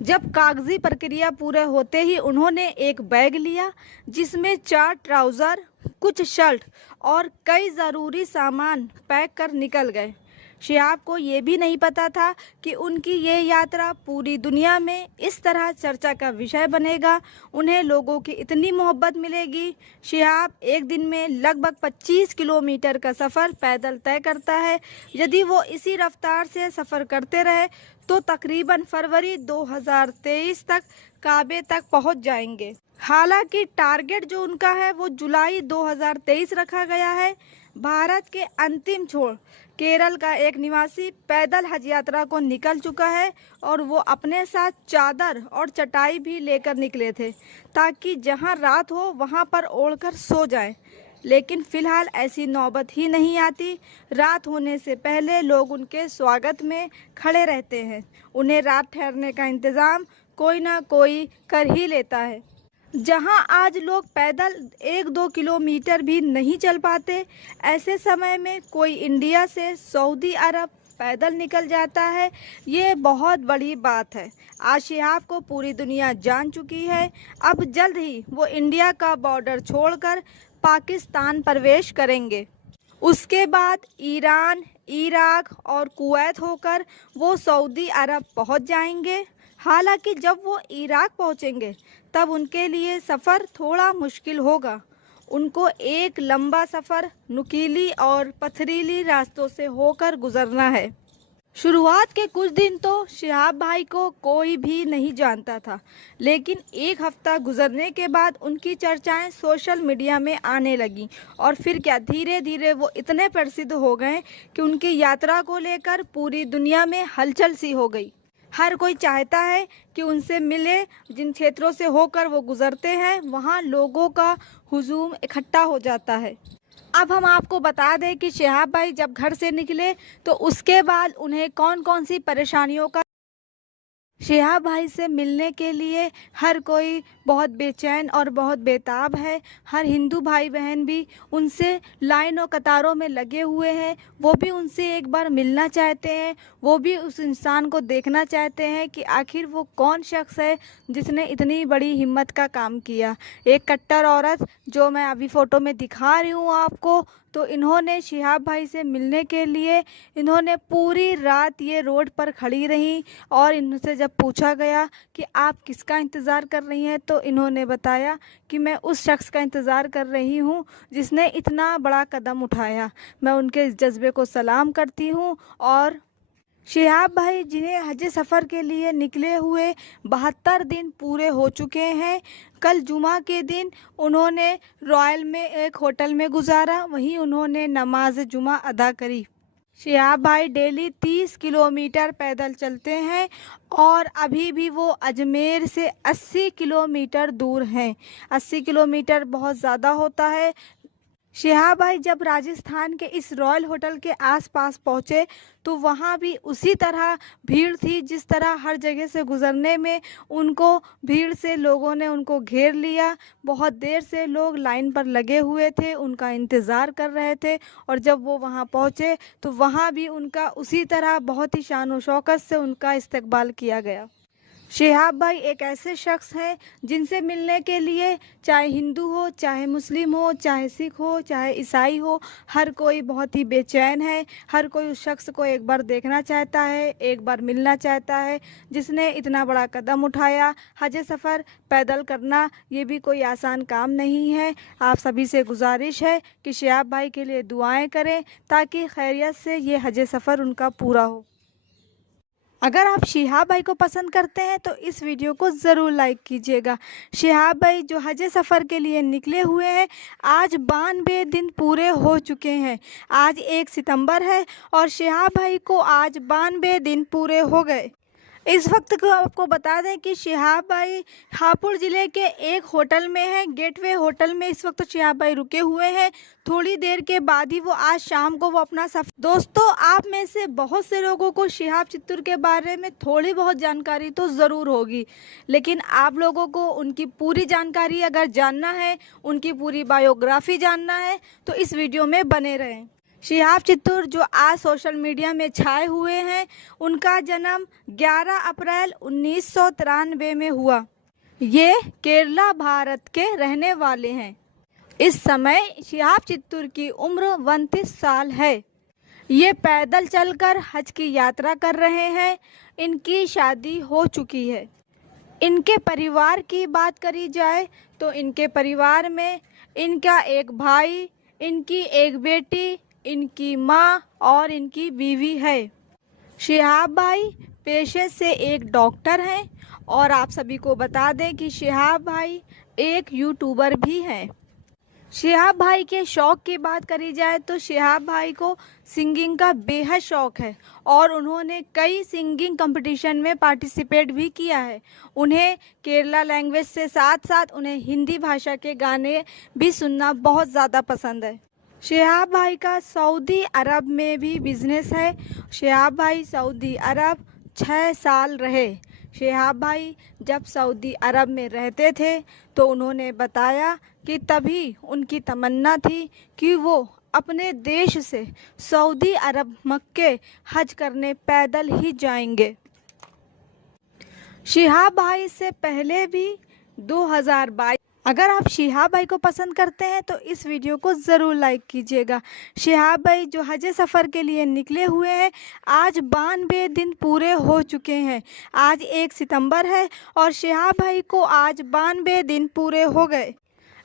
जब कागजी प्रक्रिया पूरे होते ही उन्होंने एक बैग लिया जिसमें 4 ट्राउज़र, कुछ शर्ट और कई ज़रूरी सामान पैक कर निकल गए। शिहाब को ये भी नहीं पता था कि उनकी ये यात्रा पूरी दुनिया में इस तरह चर्चा का विषय बनेगा, उन्हें लोगों की इतनी मोहब्बत मिलेगी। शिहाब एक दिन में लगभग 25 किलोमीटर का सफ़र पैदल तय करता है। यदि वो इसी रफ्तार से सफ़र करते रहे तो तकरीबन फरवरी 2023 तक काबे तक पहुंच जाएंगे। हालांकि टारगेट जो उनका है वो जुलाई 2023 रखा गया है। भारत के अंतिम छोर केरल का एक निवासी पैदल हज यात्रा को निकल चुका है और वो अपने साथ चादर और चटाई भी लेकर निकले थे ताकि जहां रात हो वहां पर ओढ़कर सो जाएं। लेकिन फ़िलहाल ऐसी नौबत ही नहीं आती। रात होने से पहले लोग उनके स्वागत में खड़े रहते हैं। उन्हें रात ठहरने का इंतज़ाम कोई ना कोई कर ही लेता है। जहां आज लोग पैदल 1-2 किलोमीटर भी नहीं चल पाते, ऐसे समय में कोई इंडिया से सऊदी अरब पैदल निकल जाता है, ये बहुत बड़ी बात है। आज शिहाब को पूरी दुनिया जान चुकी है। अब जल्द ही वो इंडिया का बॉर्डर छोड़कर पाकिस्तान प्रवेश करेंगे। उसके बाद ईरान, इराक और कुवैत होकर वो सऊदी अरब पहुंच जाएंगे। हालांकि जब वो इराक पहुंचेंगे तब उनके लिए सफ़र थोड़ा मुश्किल होगा। उनको एक लंबा सफ़र नुकीली और पथरीली रास्तों से होकर गुजरना है। शुरुआत के कुछ दिन तो शिहाब भाई को कोई भी नहीं जानता था, लेकिन एक हफ्ता गुजरने के बाद उनकी चर्चाएं सोशल मीडिया में आने लगीं और फिर क्या धीरे धीरे वो इतने प्रसिद्ध हो गए कि उनकी यात्रा को लेकर पूरी दुनिया में हलचल सी हो गई। हर कोई चाहता है कि उनसे मिले। जिन क्षेत्रों से होकर वो गुजरते हैं वहाँ लोगों का हुजूम इकट्ठा हो जाता है। अब हम आपको बता दें कि शिहाब भाई जब घर से निकले तो उसके बाद उन्हें कौन कौन सी परेशानियों का शिहाब भाई से मिलने के लिए हर कोई बहुत बेचैन और बहुत बेताब है। हर हिंदू भाई बहन भी उनसे लाइन और कतारों में लगे हुए हैं। वो भी उनसे एक बार मिलना चाहते हैं। वो भी उस इंसान को देखना चाहते हैं कि आखिर वो कौन शख्स है जिसने इतनी बड़ी हिम्मत का काम किया। एक कट्टर औरत जो मैं अभी फ़ोटो में दिखा रही हूँ आपको, तो इन्होंने शिहाब भाई से मिलने के लिए इन्होंने पूरी रात ये रोड पर खड़ी रहीं और इनसे जब पूछा गया कि आप किसका इंतज़ार कर रही हैं तो इन्होंने बताया कि मैं उस शख्स का इंतज़ार कर रही हूँ जिसने इतना बड़ा कदम उठाया। मैं उनके इस जज्बे को सलाम करती हूँ। और शिहाब भाई जिन्हें हज सफ़र के लिए निकले हुए 72 दिन पूरे हो चुके हैं। कल जुमा के दिन उन्होंने रॉयल में एक होटल में गुजारा, वहीं उन्होंने नमाज जुमा अदा करी। शिहाब भाई डेली 30 किलोमीटर पैदल चलते हैं और अभी भी वो अजमेर से 80 किलोमीटर दूर हैं। 80 किलोमीटर बहुत ज़्यादा होता है। शिहाब भाई जब राजस्थान के इस रॉयल होटल के आसपास पहुँचे तो वहाँ भी उसी तरह भीड़ थी जिस तरह हर जगह से गुज़रने में उनको भीड़ से लोगों ने उनको घेर लिया। बहुत देर से लोग लाइन पर लगे हुए थे, उनका इंतज़ार कर रहे थे और जब वो वहाँ पहुँचे तो वहाँ भी उनका उसी तरह बहुत ही शान और शौकत से उनका इस्तकबाल किया गया। शिहाब भाई एक ऐसे शख्स हैं जिनसे मिलने के लिए चाहे हिंदू हो, चाहे मुस्लिम हो, चाहे सिख हो, चाहे ईसाई हो, हर कोई बहुत ही बेचैन है। हर कोई उस शख्स को एक बार देखना चाहता है, एक बार मिलना चाहता है जिसने इतना बड़ा कदम उठाया। हज सफ़र पैदल करना ये भी कोई आसान काम नहीं है। आप सभी से गुजारिश है कि शिहाब भाई के लिए दुआएं करें ताकि खैरियत से ये हज सफ़र उनका पूरा हो। अगर आप शिहाब भाई को पसंद करते हैं तो इस वीडियो को ज़रूर लाइक कीजिएगा। शिहाब भाई जो हज सफ़र के लिए निकले हुए हैं, आज 92 दिन पूरे हो चुके हैं। आज 1 सितंबर है और शिहाब भाई को आज 92 दिन पूरे हो गए। इस वक्त को आपको बता दें कि शिहाब भाई हापुड़ ज़िले के एक होटल में है, गेटवे होटल में इस वक्त शिहाब भाई रुके हुए हैं। थोड़ी देर के बाद ही वो आज शाम को वो अपना सफ़र। दोस्तों, आप में से बहुत से लोगों को शिहाब चित्तूर के बारे में थोड़ी बहुत जानकारी तो ज़रूर होगी, लेकिन आप लोगों को उनकी पूरी जानकारी अगर जानना है, उनकी पूरी बायोग्राफी जानना है, तो इस वीडियो में बने रहें। शिहाब चित्तूर जो आज सोशल मीडिया में छाए हुए हैं, उनका जन्म 11 अप्रैल 1993 में हुआ। ये केरला भारत के रहने वाले हैं। इस समय शिहाब चित्तूर की उम्र 29 साल है। ये पैदल चलकर हज की यात्रा कर रहे हैं। इनकी शादी हो चुकी है। इनके परिवार की बात करी जाए तो इनके परिवार में इनका एक भाई, इनकी एक बेटी, इनकी माँ और इनकी बीवी है। शिहाब भाई पेशे से एक डॉक्टर हैं और आप सभी को बता दें कि शिहाब भाई एक यूट्यूबर भी हैं। शिहाब भाई के शौक़ की बात करी जाए तो शिहाब भाई को सिंगिंग का बेहद शौक़ है और उन्होंने कई सिंगिंग कंपटीशन में पार्टिसिपेट भी किया है। उन्हें केरला लैंग्वेज से साथ साथ उन्हें हिंदी भाषा के गाने भी सुनना बहुत ज़्यादा पसंद है। शिहाब भाई का सऊदी अरब में भी बिजनेस है। शिहाब भाई सऊदी अरब 6 साल रहे। शिहाब भाई जब सऊदी अरब में रहते थे तो उन्होंने बताया कि तभी उनकी तमन्ना थी कि वो अपने देश से सऊदी अरब मक्के हज करने पैदल ही जाएंगे। शिहाब भाई से पहले भी 2022। अगर आप शिहाब भाई को पसंद करते हैं तो इस वीडियो को ज़रूर लाइक कीजिएगा। शिहाब भाई जो हज सफ़र के लिए निकले हुए हैं, आज 92 दिन पूरे हो चुके हैं। आज 1 सितंबर है और शिहाब भाई को आज 92 दिन पूरे हो गए।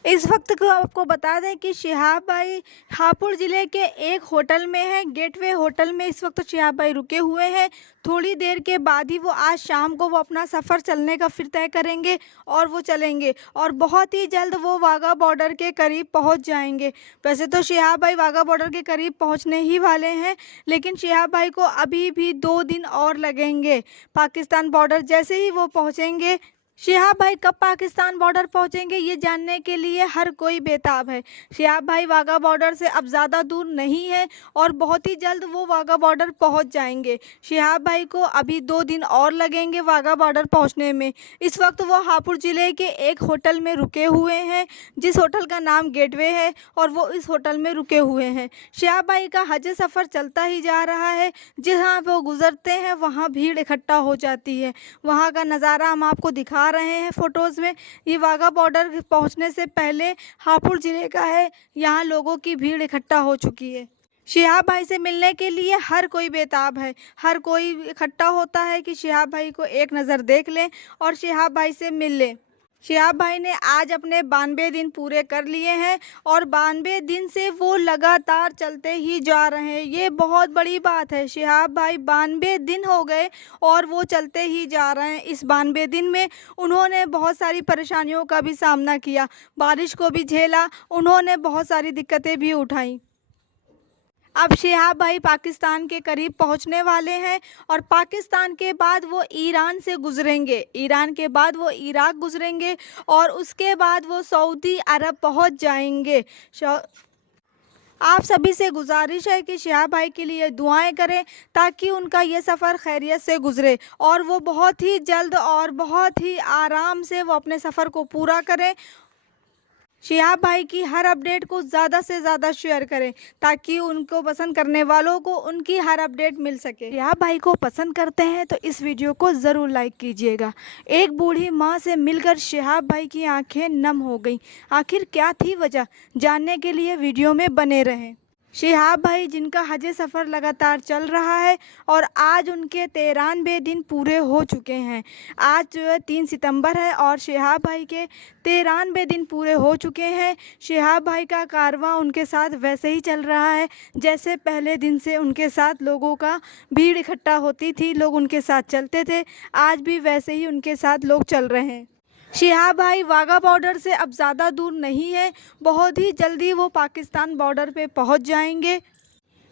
इस वक्त को आपको बता दें कि शिहाब भाई हापुड़ ज़िले के एक होटल में है, गेटवे होटल में इस वक्त शिहाब भाई रुके हुए हैं। थोड़ी देर के बाद ही वो आज शाम को वो अपना सफ़र चलने का फिर तय करेंगे और वो चलेंगे और बहुत ही जल्द वो वाघा बॉर्डर के करीब पहुंच जाएंगे। वैसे तो शिहाब भाई वाघा बॉर्डर के करीब पहुंचने ही वाले हैं, लेकिन शिहाब भाई को अभी भी 2 दिन और लगेंगे। पाकिस्तान बॉर्डर जैसे ही वो पहुंचेंगे, शिहाब भाई कब पाकिस्तान बॉर्डर पहुंचेंगे ये जानने के लिए हर कोई बेताब है। शिहाब भाई वाघा बॉर्डर से अब ज़्यादा दूर नहीं है और बहुत ही जल्द वो वाघा बॉर्डर पहुंच जाएंगे। शिहाब भाई को अभी 2 दिन और लगेंगे वाघा बॉर्डर पहुंचने में। इस वक्त वो हापुड़ ज़िले के एक होटल में रुके हुए हैं, जिस होटल का नाम गेटवे है, और वो इस होटल में रुके हुए हैं। शिहाब भाई का हज सफ़र चलता ही जा रहा है। जहाँ वो गुज़रते हैं वहाँ भीड़ इकट्ठा हो जाती है। वहाँ का नज़ारा हम आपको दिखा रहे हैं फोटोज़ में। ये वाघा बॉर्डर पहुंचने से पहले हापुड़ ज़िले का है। यहाँ लोगों की भीड़ इकट्ठा हो चुकी है। शिहाब भाई से मिलने के लिए हर कोई बेताब है। हर कोई इकट्ठा होता है कि शिहाब भाई को एक नज़र देख लें और शिहाब भाई से मिल लें। शिहाब भाई ने आज अपने 92 दिन पूरे कर लिए हैं और 92 दिन से वो लगातार चलते ही जा रहे हैं। ये बहुत बड़ी बात है। शिहाब भाई 92 दिन हो गए और वो चलते ही जा रहे हैं। इस 92 दिन में उन्होंने बहुत सारी परेशानियों का भी सामना किया, बारिश को भी झेला, उन्होंने बहुत सारी दिक्कतें भी उठाई। अब शिहाब भाई पाकिस्तान के करीब पहुंचने वाले हैं और पाकिस्तान के बाद वो ईरान से गुजरेंगे, ईरान के बाद वो इराक गुजरेंगे और उसके बाद वो सऊदी अरब पहुंच जाएंगे। आप सभी से गुजारिश है कि शिहाब भाई के लिए दुआएं करें ताकि उनका ये सफ़र खैरियत से गुजरे और वो बहुत ही जल्द और बहुत ही आराम से वो अपने सफ़र को पूरा करें। शिहाब भाई की हर अपडेट को ज़्यादा से ज़्यादा शेयर करें ताकि उनको पसंद करने वालों को उनकी हर अपडेट मिल सके। शिहाब भाई को पसंद करते हैं तो इस वीडियो को ज़रूर लाइक कीजिएगा। एक बूढ़ी माँ से मिलकर शिहाब भाई की आंखें नम हो गईं। आखिर क्या थी वजह, जानने के लिए वीडियो में बने रहें। शिहाब भाई जिनका हज सफ़र लगातार चल रहा है और आज उनके 93 दिन पूरे हो चुके हैं। आज जो है 3 सितंबर है और शिहाब भाई के 93 दिन पूरे हो चुके हैं। शिहाब भाई का कारवां उनके साथ वैसे ही चल रहा है जैसे पहले दिन से उनके साथ लोगों का भीड़ इकट्ठा होती थी, लोग उनके साथ चलते थे। आज भी वैसे ही उनके साथ लोग चल रहे हैं। शिहाब भाई वाघा बॉर्डर से अब ज़्यादा दूर नहीं है, बहुत ही जल्दी वो पाकिस्तान बॉर्डर पे पहुंच जाएंगे।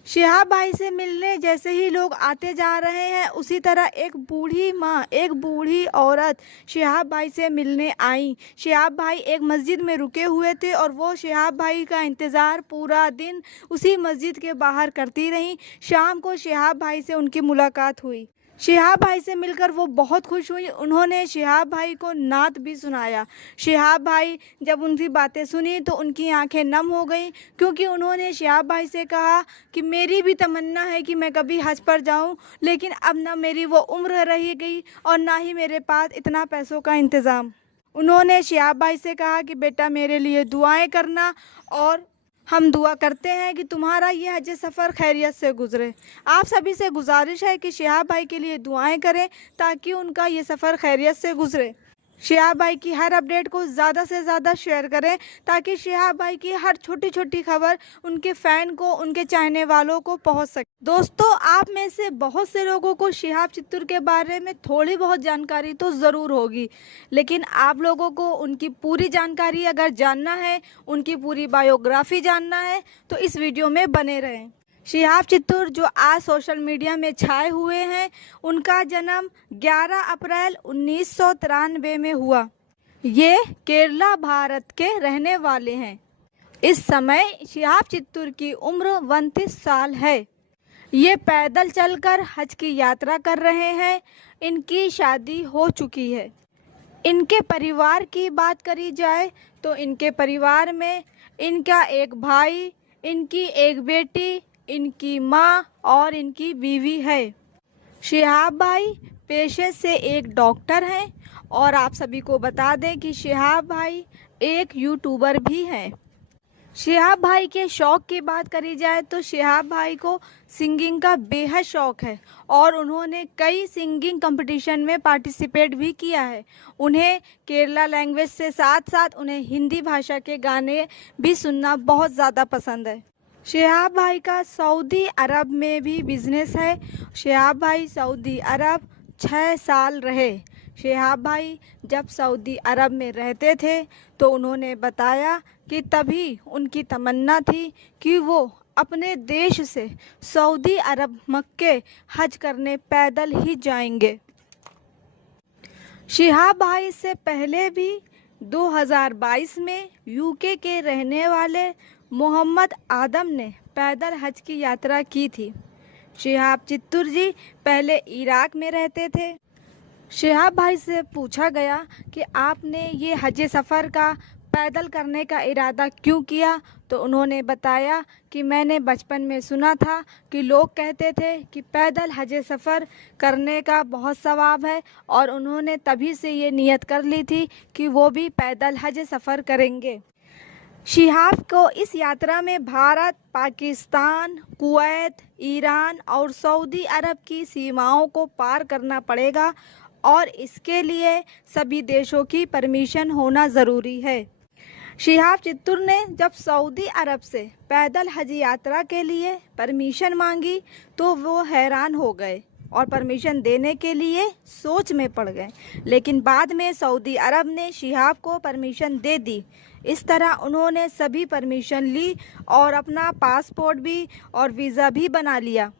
शिहाब भाई से मिलने जैसे ही लोग आते जा रहे हैं, उसी तरह एक बूढ़ी माँ, एक बूढ़ी औरत शिहाब भाई से मिलने आई। शिहाब भाई एक मस्जिद में रुके हुए थे और वो शिहाब भाई का इंतज़ार पूरा दिन उसी मस्जिद के बाहर करती रहीं। शाम को शिहाब भाई से उनकी मुलाकात हुई। शिहाब भाई से मिलकर वो बहुत खुश हुई। उन्होंने शिहाब भाई को नात भी सुनाया। शिहाब भाई जब उनकी बातें सुनी तो उनकी आंखें नम हो गईं, क्योंकि उन्होंने शिहाब भाई से कहा कि मेरी भी तमन्ना है कि मैं कभी हज पर जाऊं, लेकिन अब ना मेरी वो उम्र रही गई और ना ही मेरे पास इतना पैसों का इंतज़ाम। उन्होंने शिहाब भाई से कहा कि बेटा मेरे लिए दुआएं करना और हम दुआ करते हैं कि तुम्हारा ये हज सफ़र खैरियत से गुज़रे। आप सभी से गुजारिश है कि शिहाब भाई के लिए दुआएं करें ताकि उनका ये सफ़र खैरियत से गुज़रे। शिहाब भाई की हर अपडेट को ज़्यादा से ज़्यादा शेयर करें ताकि शिहाब भाई की हर छोटी छोटी खबर उनके फ़ैन को, उनके चाहने वालों को पहुंच सके। दोस्तों, आप में से बहुत से लोगों को शिहाब चित्तूर के बारे में थोड़ी बहुत जानकारी तो ज़रूर होगी, लेकिन आप लोगों को उनकी पूरी जानकारी अगर जानना है, उनकी पूरी बायोग्राफी जानना है, तो इस वीडियो में बने रहें। शिहाब चित्तूर जो आज सोशल मीडिया में छाए हुए हैं, उनका जन्म 11 अप्रैल 1993 में हुआ। ये केरला भारत के रहने वाले हैं। इस समय शिहाब चित्तूर की उम्र 29 साल है। ये पैदल चलकर हज की यात्रा कर रहे हैं। इनकी शादी हो चुकी है। इनके परिवार की बात करी जाए तो इनके परिवार में इनका एक भाई, इनकी एक बेटी, इनकी माँ और इनकी बीवी है। शिहाब भाई पेशे से एक डॉक्टर हैं और आप सभी को बता दें कि शिहाब भाई एक यूट्यूबर भी हैं। शिहाब भाई के शौक़ की बात करी जाए तो शिहाब भाई को सिंगिंग का बेहद शौक़ है और उन्होंने कई सिंगिंग कंपटीशन में पार्टिसिपेट भी किया है। उन्हें केरला लैंग्वेज से साथ साथ उन्हें हिंदी भाषा के गाने भी सुनना बहुत ज़्यादा पसंद है। शिहाब भाई का सऊदी अरब में भी बिजनेस है। शिहाब भाई सऊदी अरब 6 साल रहे। शिहाब भाई जब सऊदी अरब में रहते थे तो उन्होंने बताया कि तभी उनकी तमन्ना थी कि वो अपने देश से सऊदी अरब मक्के हज करने पैदल ही जाएंगे। शिहाब भाई से पहले भी 2022 में यूके के रहने वाले मोहम्मद आदम ने पैदल हज की यात्रा की थी। शिहाब चित्तूर जी पहले इराक में रहते थे। शिहाब भाई से पूछा गया कि आपने ये हज सफ़र का पैदल करने का इरादा क्यों किया, तो उन्होंने बताया कि मैंने बचपन में सुना था कि लोग कहते थे कि पैदल हज सफ़र करने का बहुत सवाब है और उन्होंने तभी से ये नियत कर ली थी कि वो भी पैदल हज सफ़र करेंगे। शिहाब को इस यात्रा में भारत, पाकिस्तान, कुवैत, ईरान और सऊदी अरब की सीमाओं को पार करना पड़ेगा और इसके लिए सभी देशों की परमिशन होना ज़रूरी है। शिहाब चित्तूर ने जब सऊदी अरब से पैदल हज यात्रा के लिए परमिशन मांगी तो वो हैरान हो गए और परमिशन देने के लिए सोच में पड़ गए, लेकिन बाद में सऊदी अरब ने शिहाब को परमिशन दे दी। इस तरह उन्होंने सभी परमिशन ली और अपना पासपोर्ट भी और वीज़ा भी बना लिया।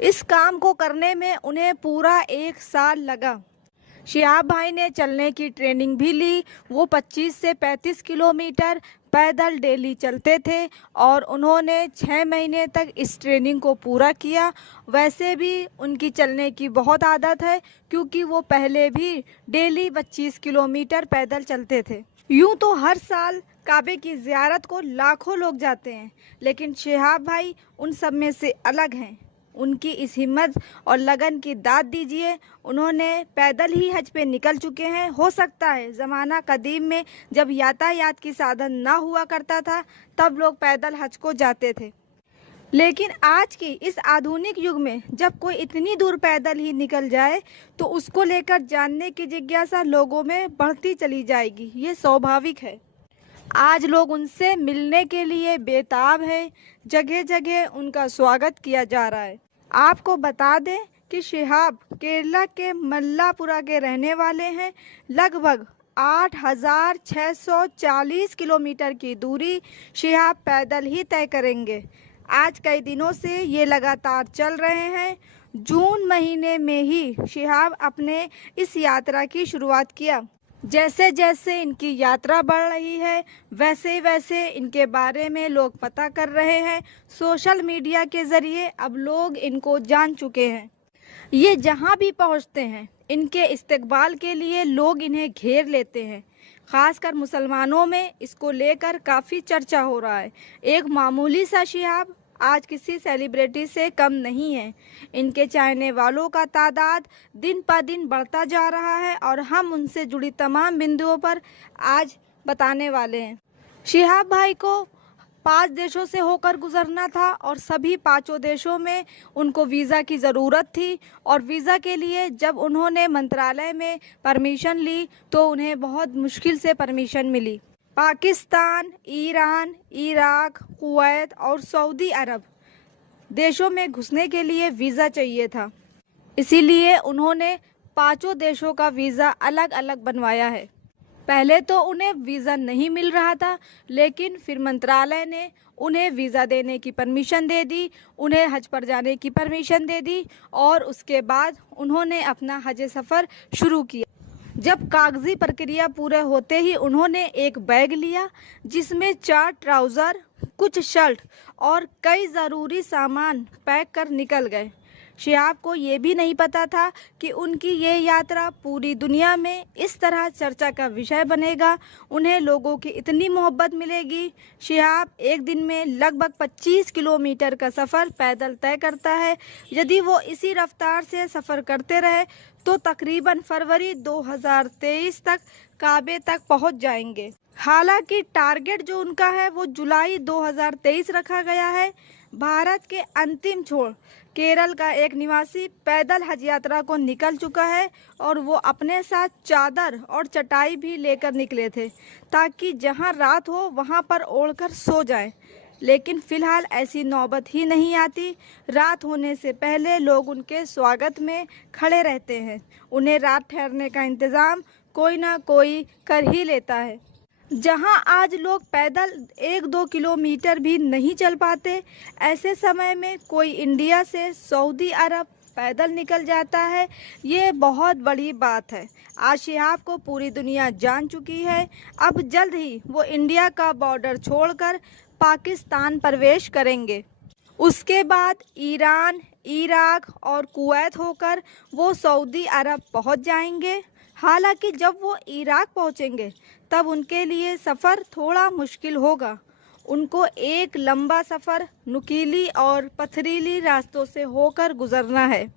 इस काम को करने में उन्हें पूरा 1 साल लगा। शिहाब भाई ने चलने की ट्रेनिंग भी ली। वो 25 से 35 किलोमीटर पैदल डेली चलते थे और उन्होंने 6 महीने तक इस ट्रेनिंग को पूरा किया। वैसे भी उनकी चलने की बहुत आदत है क्योंकि वो पहले भी डेली 25 किलोमीटर पैदल चलते थे। यूँ तो हर साल काबे की ज़ियारत को लाखों लोग जाते हैं, लेकिन शिहाब भाई उन सब में से अलग हैं। उनकी इस हिम्मत और लगन की दाद दीजिए। उन्होंने पैदल ही हज पे निकल चुके हैं। हो सकता है ज़माना कदीम में जब यातायात की साधन ना हुआ करता था तब लोग पैदल हज को जाते थे। लेकिन आज की इस आधुनिक युग में जब कोई इतनी दूर पैदल ही निकल जाए तो उसको लेकर जानने की जिज्ञासा लोगों में बढ़ती चली जाएगी। ये स्वाभाविक है। आज लोग उनसे मिलने के लिए बेताब है। जगह जगह उनका स्वागत किया जा रहा है। आपको बता दें कि शिहाब केरला के मल्लापुरा के रहने वाले हैं। लगभग 8,640 किलोमीटर की दूरी शिहाब पैदल ही तय करेंगे। आज कई दिनों से ये लगातार चल रहे हैं। जून महीने में ही शिहाब अपने इस यात्रा की शुरुआत किया। जैसे जैसे इनकी यात्रा बढ़ रही है वैसे वैसे इनके बारे में लोग पता कर रहे हैं। सोशल मीडिया के ज़रिए अब लोग इनको जान चुके हैं। ये जहाँ भी पहुँचते हैं इनके इस्तकबाल के लिए लोग इन्हें घेर लेते हैं। खासकर मुसलमानों में इसको लेकर काफ़ी चर्चा हो रहा है। एक मामूली सा शिहाब आज किसी सेलिब्रिटी से कम नहीं है। इनके चाहने वालों का तादाद दिन पर दिन बढ़ता जा रहा है और हम उनसे जुड़ी तमाम बिंदुओं पर आज बताने वाले हैं। शिहाब भाई को 5 देशों से होकर गुजरना था और सभी 5 देशों में उनको वीज़ा की ज़रूरत थी। और वीज़ा के लिए जब उन्होंने मंत्रालय में परमिशन ली तो उन्हें बहुत मुश्किल से परमिशन मिली। पाकिस्तान, ईरान, इराक, कुवैत और सऊदी अरब देशों में घुसने के लिए वीज़ा चाहिए था। इसीलिए उन्होंने 5 देशों का वीज़ा अलग अलग बनवाया है। पहले तो उन्हें वीज़ा नहीं मिल रहा था, लेकिन फिर मंत्रालय ने उन्हें वीज़ा देने की परमिशन दे दी, उन्हें हज पर जाने की परमिशन दे दी और उसके बाद उन्होंने अपना हज सफ़र शुरू किया। जब कागजी प्रक्रिया पूरे होते ही उन्होंने एक बैग लिया जिसमें 4 ट्राउज़र, कुछ शर्ट और कई ज़रूरी सामान पैक कर निकल गए। शिहाब को ये भी नहीं पता था कि उनकी ये यात्रा पूरी दुनिया में इस तरह चर्चा का विषय बनेगा। उन्हें लोगों की इतनी मोहब्बत मिलेगी। शिहाब एक दिन में लगभग 25 किलोमीटर का सफ़र पैदल तय करता है। यदि वो इसी रफ्तार से सफ़र करते रहे तो तकरीबन फरवरी 2023 तक काबे तक पहुंच जाएंगे। हालांकि टारगेट जो उनका है वो जुलाई 2023 रखा गया है। भारत के अंतिम छोर केरल का एक निवासी पैदल हज यात्रा को निकल चुका है और वो अपने साथ चादर और चटाई भी लेकर निकले थे ताकि जहां रात हो वहां पर ओढ़कर सो जाएं। लेकिन फ़िलहाल ऐसी नौबत ही नहीं आती। रात होने से पहले लोग उनके स्वागत में खड़े रहते हैं। उन्हें रात ठहरने का इंतज़ाम कोई ना कोई कर ही लेता है। जहां आज लोग पैदल 1-2 किलोमीटर भी नहीं चल पाते, ऐसे समय में कोई इंडिया से सऊदी अरब पैदल निकल जाता है, ये बहुत बड़ी बात है। आज शिहाब को पूरी दुनिया जान चुकी है। अब जल्द ही वो इंडिया का बॉर्डर छोड़कर पाकिस्तान प्रवेश करेंगे। उसके बाद ईरान, इराक और कुवैत होकर वो सऊदी अरब पहुंच जाएंगे। हालांकि जब वो इराक पहुंचेंगे तब उनके लिए सफ़र थोड़ा मुश्किल होगा। उनको एक लंबा सफ़र नुकीली और पथरीली रास्तों से होकर गुजरना है।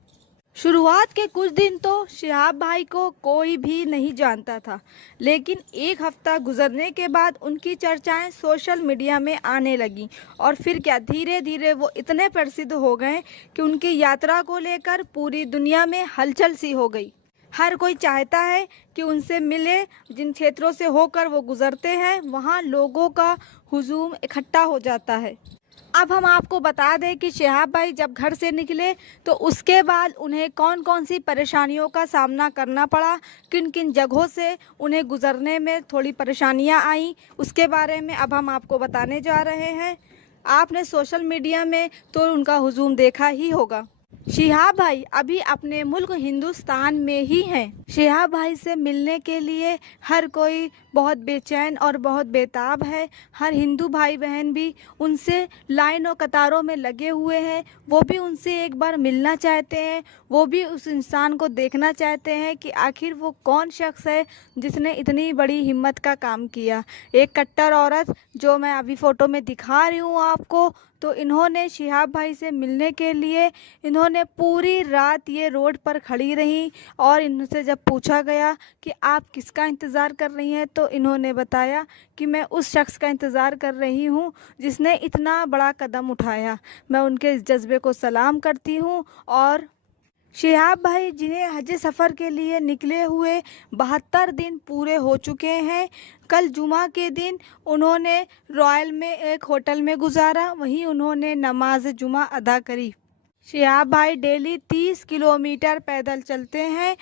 शुरुआत के कुछ दिन तो शिहाब भाई को कोई भी नहीं जानता था, लेकिन एक हफ्ता गुजरने के बाद उनकी चर्चाएं सोशल मीडिया में आने लगीं और फिर क्या धीरे धीरे वो इतने प्रसिद्ध हो गए कि उनकी यात्रा को लेकर पूरी दुनिया में हलचल सी हो गई। हर कोई चाहता है कि उनसे मिले। जिन क्षेत्रों से होकर वो गुजरते हैं वहाँ लोगों का हुजूम इकट्ठा हो जाता है। अब हम आपको बता दें कि शिहाब भाई जब घर से निकले तो उसके बाद उन्हें कौन कौन सी परेशानियों का सामना करना पड़ा, किन किन जगहों से उन्हें गुजरने में थोड़ी परेशानियां आई, उसके बारे में अब हम आपको बताने जा रहे हैं। आपने सोशल मीडिया में तो उनका हुजूम देखा ही होगा। शिहाब भाई अभी अपने मुल्क हिंदुस्तान में ही हैं। शिहाब भाई से मिलने के लिए हर कोई बहुत बेचैन और बहुत बेताब है। हर हिंदू भाई बहन भी उनसे लाइन और कतारों में लगे हुए हैं। वो भी उनसे एक बार मिलना चाहते हैं। वो भी उस इंसान को देखना चाहते हैं कि आखिर वो कौन शख्स है जिसने इतनी बड़ी हिम्मत का काम किया। एक कट्टर औरत जो मैं अभी फ़ोटो में दिखा रही हूँ आपको, तो इन्होंने शिहाब भाई से मिलने के लिए इन्होंने पूरी रात ये रोड पर खड़ी रहीं और इनसे जब पूछा गया कि आप किसका इंतज़ार कर रही हैं, तो इन्होंने बताया कि मैं उस शख्स का इंतज़ार कर रही हूँ जिसने इतना बड़ा कदम उठाया। मैं उनके इस जज्बे को सलाम करती हूँ। और शिहाब भाई जिन्हें हज सफ़र के लिए निकले हुए 72 दिन पूरे हो चुके हैं, कल जुमा के दिन उन्होंने रॉयल में एक होटल में गुजारा, वहीं उन्होंने नमाज जुमा अदा करी। शिहाब भाई डेली 30 किलोमीटर पैदल चलते हैं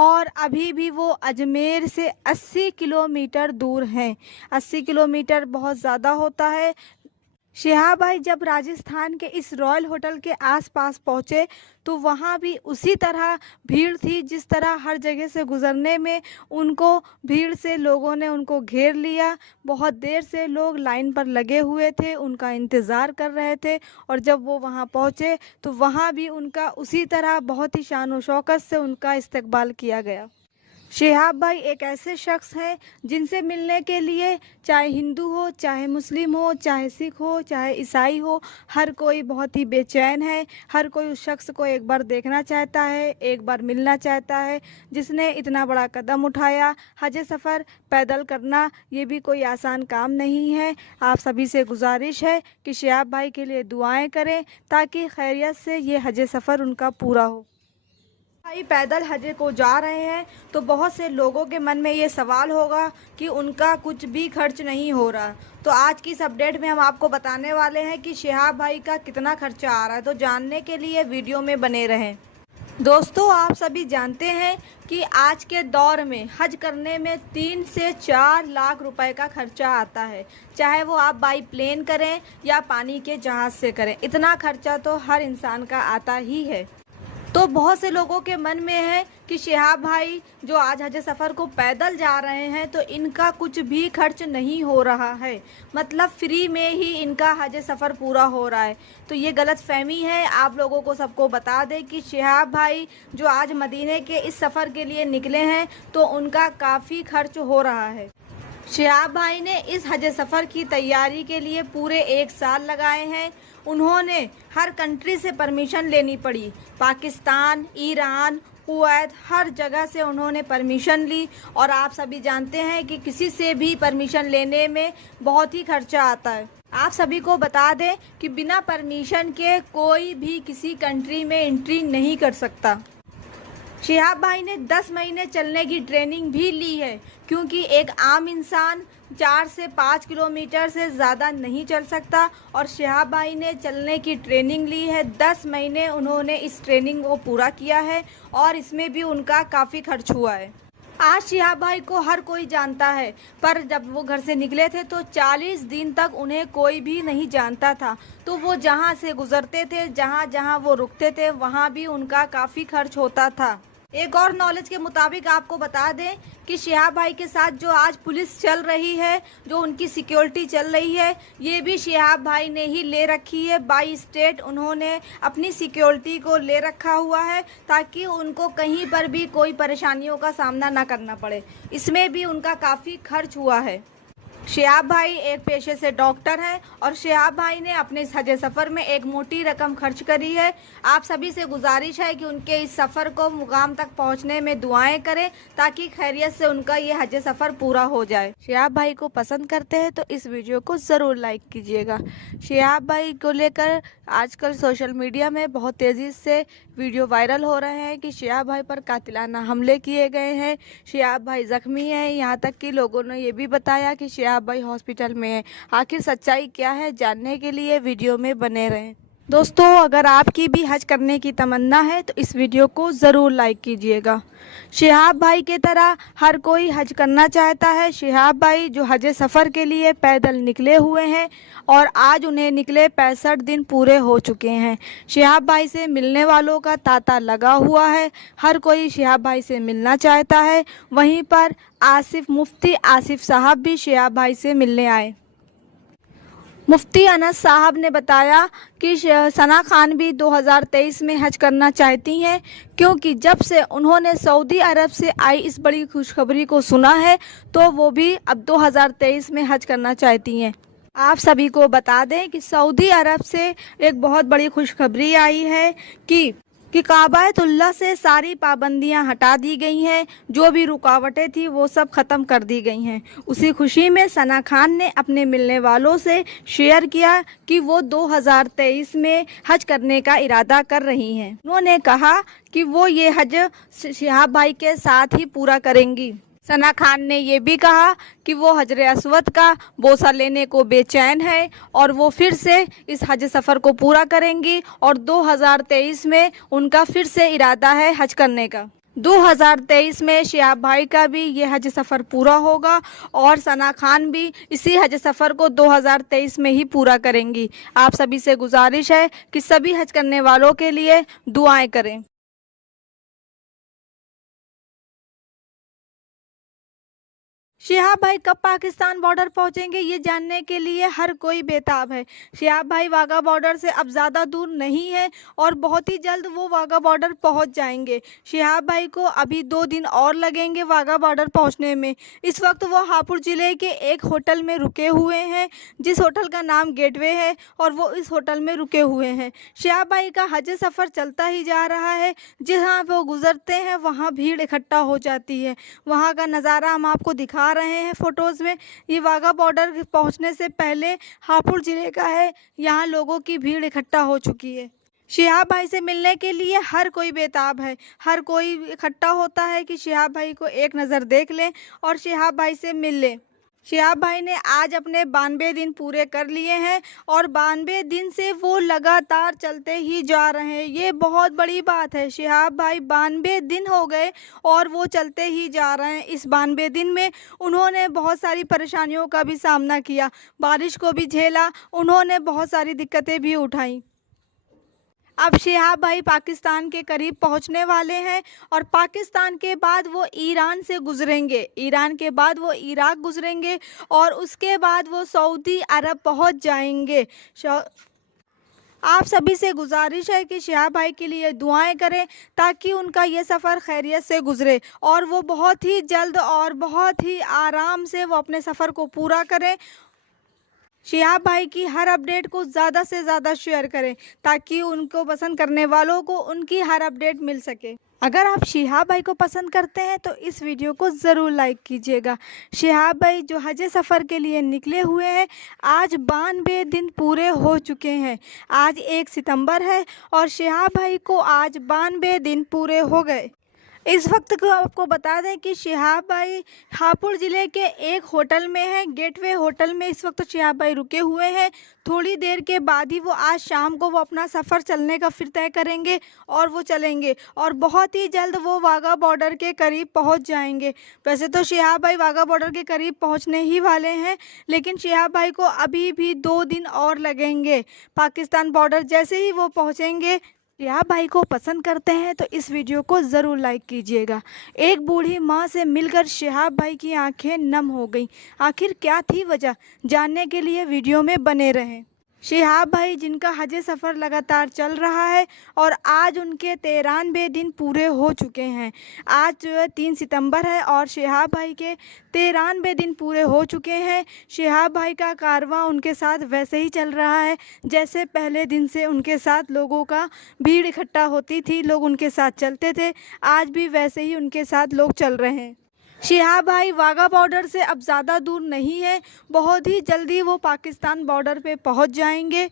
और अभी भी वो अजमेर से 80 किलोमीटर दूर हैं। 80 किलोमीटर बहुत ज़्यादा होता है। शिहाब भाई जब राजस्थान के इस रॉयल होटल के आसपास पहुँचे तो वहाँ भी उसी तरह भीड़ थी, जिस तरह हर जगह से गुज़रने में उनको भीड़ से लोगों ने उनको घेर लिया। बहुत देर से लोग लाइन पर लगे हुए थे, उनका इंतज़ार कर रहे थे और जब वो वहाँ पहुँचे तो वहाँ भी उनका उसी तरह बहुत ही शान व शौकत से उनका इस्तकबाल किया गया। शिहाब भाई एक ऐसे शख्स हैं जिनसे मिलने के लिए चाहे हिंदू हो, चाहे मुस्लिम हो, चाहे सिख हो, चाहे ईसाई हो, हर कोई बहुत ही बेचैन है। हर कोई उस शख्स को एक बार देखना चाहता है, एक बार मिलना चाहता है जिसने इतना बड़ा कदम उठाया। हज सफ़र पैदल करना ये भी कोई आसान काम नहीं है। आप सभी से गुजारिश है कि शिहाब भाई के लिए दुआएं करें ताकि खैरियत से ये हज सफ़र उनका पूरा हो। भाई पैदल हज को जा रहे हैं तो बहुत से लोगों के मन में ये सवाल होगा कि उनका कुछ भी खर्च नहीं हो रहा। तो आज की इस अपडेट में हम आपको बताने वाले हैं कि शिहाब भाई का कितना खर्चा आ रहा है। तो जानने के लिए वीडियो में बने रहें। दोस्तों आप सभी जानते हैं कि आज के दौर में हज करने में 3 से 4 लाख रुपए का खर्चा आता है, चाहे वो आप बाई प्लेन करें या पानी के जहाज़ से करें। इतना खर्चा तो हर इंसान का आता ही है। तो बहुत से लोगों के मन में है कि शिहाब भाई जो आज हज सफ़र को पैदल जा रहे हैं तो इनका कुछ भी खर्च नहीं हो रहा है, मतलब फ्री में ही इनका हज सफ़र पूरा हो रहा है। तो ये गलत फहमी है। आप लोगों को सबको बता दें कि शिहाब भाई जो आज मदीने के इस सफ़र के लिए निकले हैं तो उनका काफ़ी खर्च हो रहा है। शिहाब भाई ने इस हज सफ़र की तैयारी के लिए पूरे 1 साल लगाए हैं। उन्होंने हर कंट्री से परमिशन लेनी पड़ी, पाकिस्तान, ईरान, कुवैत, हर जगह से उन्होंने परमिशन ली। और आप सभी जानते हैं कि किसी से भी परमिशन लेने में बहुत ही खर्चा आता है। आप सभी को बता दें कि बिना परमिशन के कोई भी किसी कंट्री में एंट्री नहीं कर सकता। शिहाब भाई ने 10 महीने चलने की ट्रेनिंग भी ली है, क्योंकि एक आम इंसान 4 से 5 किलोमीटर से ज़्यादा नहीं चल सकता और शिहाब भाई ने चलने की ट्रेनिंग ली है। 10 महीने उन्होंने इस ट्रेनिंग को पूरा किया है और इसमें भी उनका काफ़ी खर्च हुआ है। आज शिहाब भाई को हर कोई जानता है, पर जब वो घर से निकले थे तो 40 दिन तक उन्हें कोई भी नहीं जानता था। तो वो जहाँ से गुज़रते थे, जहाँ जहाँ वो रुकते थे, वहाँ भी उनका काफ़ी खर्च होता था। एक और नॉलेज के मुताबिक आपको बता दें कि शिहाब भाई के साथ जो आज पुलिस चल रही है, जो उनकी सिक्योरिटी चल रही है, ये भी शिहाब भाई ने ही ले रखी है। बाई स्टेट उन्होंने अपनी सिक्योरिटी को ले रखा हुआ है ताकि उनको कहीं पर भी कोई परेशानियों का सामना ना करना पड़े। इसमें भी उनका काफ़ी खर्च हुआ है। शिहाब भाई एक पेशे से डॉक्टर हैं और शिहाब भाई ने अपने इस हज सफ़र में एक मोटी रकम खर्च करी है। आप सभी से गुजारिश है कि उनके इस सफ़र को मुकाम तक पहुंचने में दुआएं करें ताकि खैरियत से उनका ये हज सफ़र पूरा हो जाए। शिहाब भाई को पसंद करते हैं तो इस वीडियो को ज़रूर लाइक कीजिएगा। शिहाब भाई को लेकर आजकल सोशल मीडिया में बहुत तेज़ी से वीडियो वायरल हो रहे हैं कि शिहाब भाई पर कातिलाना हमले किए गए हैं, शिहाब भाई ज़ख्मी हैं। यहाँ तक कि लोगों ने ये भी बताया कि शिहाब भाई हॉस्पिटल में है। आखिर सच्चाई क्या है, जानने के लिए वीडियो में बने रहें। दोस्तों अगर आपकी भी हज करने की तमन्ना है तो इस वीडियो को ज़रूर लाइक कीजिएगा। शिहाब भाई के तरह हर कोई हज करना चाहता है। शिहाब भाई जो हज सफ़र के लिए पैदल निकले हुए हैं और आज उन्हें निकले 65 दिन पूरे हो चुके हैं। शिहाब भाई से मिलने वालों का तांता लगा हुआ है, हर कोई शिहाब भाई से मिलना चाहता है। वहीं पर मुफ्ती आसिफ साहब भी शिहाब भाई से मिलने आए। मुफ्ती अनस साहब ने बताया कि सना खान भी 2023 में हज करना चाहती हैं, क्योंकि जब से उन्होंने सऊदी अरब से आई इस बड़ी खुशखबरी को सुना है तो वो भी अब 2023 में हज करना चाहती हैं। आप सभी को बता दें कि सऊदी अरब से एक बहुत बड़ी खुशखबरी आई है कि काबातुल्लाह से सारी पाबंदियां हटा दी गई हैं। जो भी रुकावटें थी वो सब ख़त्म कर दी गई हैं। उसी खुशी में सना खान ने अपने मिलने वालों से शेयर किया कि वो 2023 में हज करने का इरादा कर रही हैं। उन्होंने कहा कि वो ये हज शिहाब भाई के साथ ही पूरा करेंगी। सना खान ने ये भी कहा कि वो हजरे अस्वद का बोसा लेने को बेचैन है और वो फिर से इस हज सफ़र को पूरा करेंगी और 2023 में उनका फिर से इरादा है हज करने का। 2023 में शिहाब भाई का भी ये हज सफ़र पूरा होगा और सना खान भी इसी हज सफ़र को 2023 में ही पूरा करेंगी। आप सभी से गुजारिश है कि सभी हज करने वालों के लिए दुआएं करें। शिहाब भाई कब पाकिस्तान बॉर्डर पहुंचेंगे ये जानने के लिए हर कोई बेताब है। शिहाब भाई वाघा बॉर्डर से अब ज़्यादा दूर नहीं है और बहुत ही जल्द वो वाघा बॉर्डर पहुंच जाएंगे। शिहाब भाई को अभी 2 दिन और लगेंगे वाघा बॉर्डर पहुंचने में। इस वक्त वो हापुड़ ज़िले के एक होटल में रुके हुए हैं, जिस होटल का नाम गेटवे है, और वो इस होटल में रुके हुए हैं। शिहाब भाई का हज सफ़र चलता ही जा रहा है। जहाँ वो गुजरते हैं वहाँ भीड़ इकट्ठा हो जाती है। वहाँ का नज़ारा हम आपको दिखा रहे हैं फोटोज़ में। ये वाघा बॉर्डर पहुंचने से पहले हापुड़ ज़िले का है। यहाँ लोगों की भीड़ इकट्ठा हो चुकी है। शिहाब भाई से मिलने के लिए हर कोई बेताब है। हर कोई इकट्ठा होता है कि शिहाब भाई को एक नज़र देख लें और शिहाब भाई से मिल लें। शिहाब भाई ने आज अपने 92 दिन पूरे कर लिए हैं और 92 दिन से वो लगातार चलते ही जा रहे हैं। ये बहुत बड़ी बात है। शिहाब भाई 92 दिन हो गए और वो चलते ही जा रहे हैं। इस 92 दिन में उन्होंने बहुत सारी परेशानियों का भी सामना किया, बारिश को भी झेला, उन्होंने बहुत सारी दिक्कतें भी उठाई। अब शिहाब भाई पाकिस्तान के करीब पहुंचने वाले हैं और पाकिस्तान के बाद वो ईरान से गुजरेंगे, ईरान के बाद वो इराक गुजरेंगे और उसके बाद वो सऊदी अरब पहुंच जाएंगे। आप सभी से गुजारिश है कि शिहाब भाई के लिए दुआएं करें ताकि उनका ये सफ़र खैरियत से गुजरे और वो बहुत ही जल्द और बहुत ही आराम से वो अपने सफ़र को पूरा करें। शिहाब भाई की हर अपडेट को ज़्यादा से ज़्यादा शेयर करें ताकि उनको पसंद करने वालों को उनकी हर अपडेट मिल सके। अगर आप शिहाब भाई को पसंद करते हैं तो इस वीडियो को ज़रूर लाइक कीजिएगा। शिहाब भाई जो हज सफ़र के लिए निकले हुए हैं, आज 92 दिन पूरे हो चुके हैं। आज 1 सितंबर है और शिहाब भाई को आज 92 दिन पूरे हो गए। इस वक्त को आपको बता दें कि शिहाब भाई हापुड़ ज़िले के एक होटल में है, गेटवे होटल में इस वक्त शिहाब भाई रुके हुए हैं। थोड़ी देर के बाद ही वो आज शाम को वो अपना सफ़र चलने का फिर तय करेंगे और वो चलेंगे और बहुत ही जल्द वो वाघा बॉर्डर के करीब पहुंच जाएंगे। वैसे तो शिहाब भाई वाघा बॉर्डर के करीब पहुंचने ही वाले हैं, लेकिन शिहाब भाई को अभी भी 2 दिन और लगेंगे। पाकिस्तान बॉर्डर जैसे ही वो पहुँचेंगे। शिहाब भाई को पसंद करते हैं तो इस वीडियो को ज़रूर लाइक कीजिएगा। एक बूढ़ी माँ से मिलकर शिहाब भाई की आंखें नम हो गईं। आखिर क्या थी वजह, जानने के लिए वीडियो में बने रहें। शिहाब भाई जिनका हज सफ़र लगातार चल रहा है और आज उनके 93 दिन पूरे हो चुके हैं। आज जो है 3 सितंबर है और शिहाब भाई के 93 दिन पूरे हो चुके हैं। शिहाब भाई का कारवां उनके साथ वैसे ही चल रहा है जैसे पहले दिन से उनके साथ लोगों का भीड़ इकट्ठा होती थी, लोग उनके साथ चलते थे। आज भी वैसे ही उनके साथ लोग चल रहे हैं। शिहाब भाई वाघा बॉर्डर से अब ज़्यादा दूर नहीं है, बहुत ही जल्दी वो पाकिस्तान बॉर्डर पे पहुंच जाएंगे।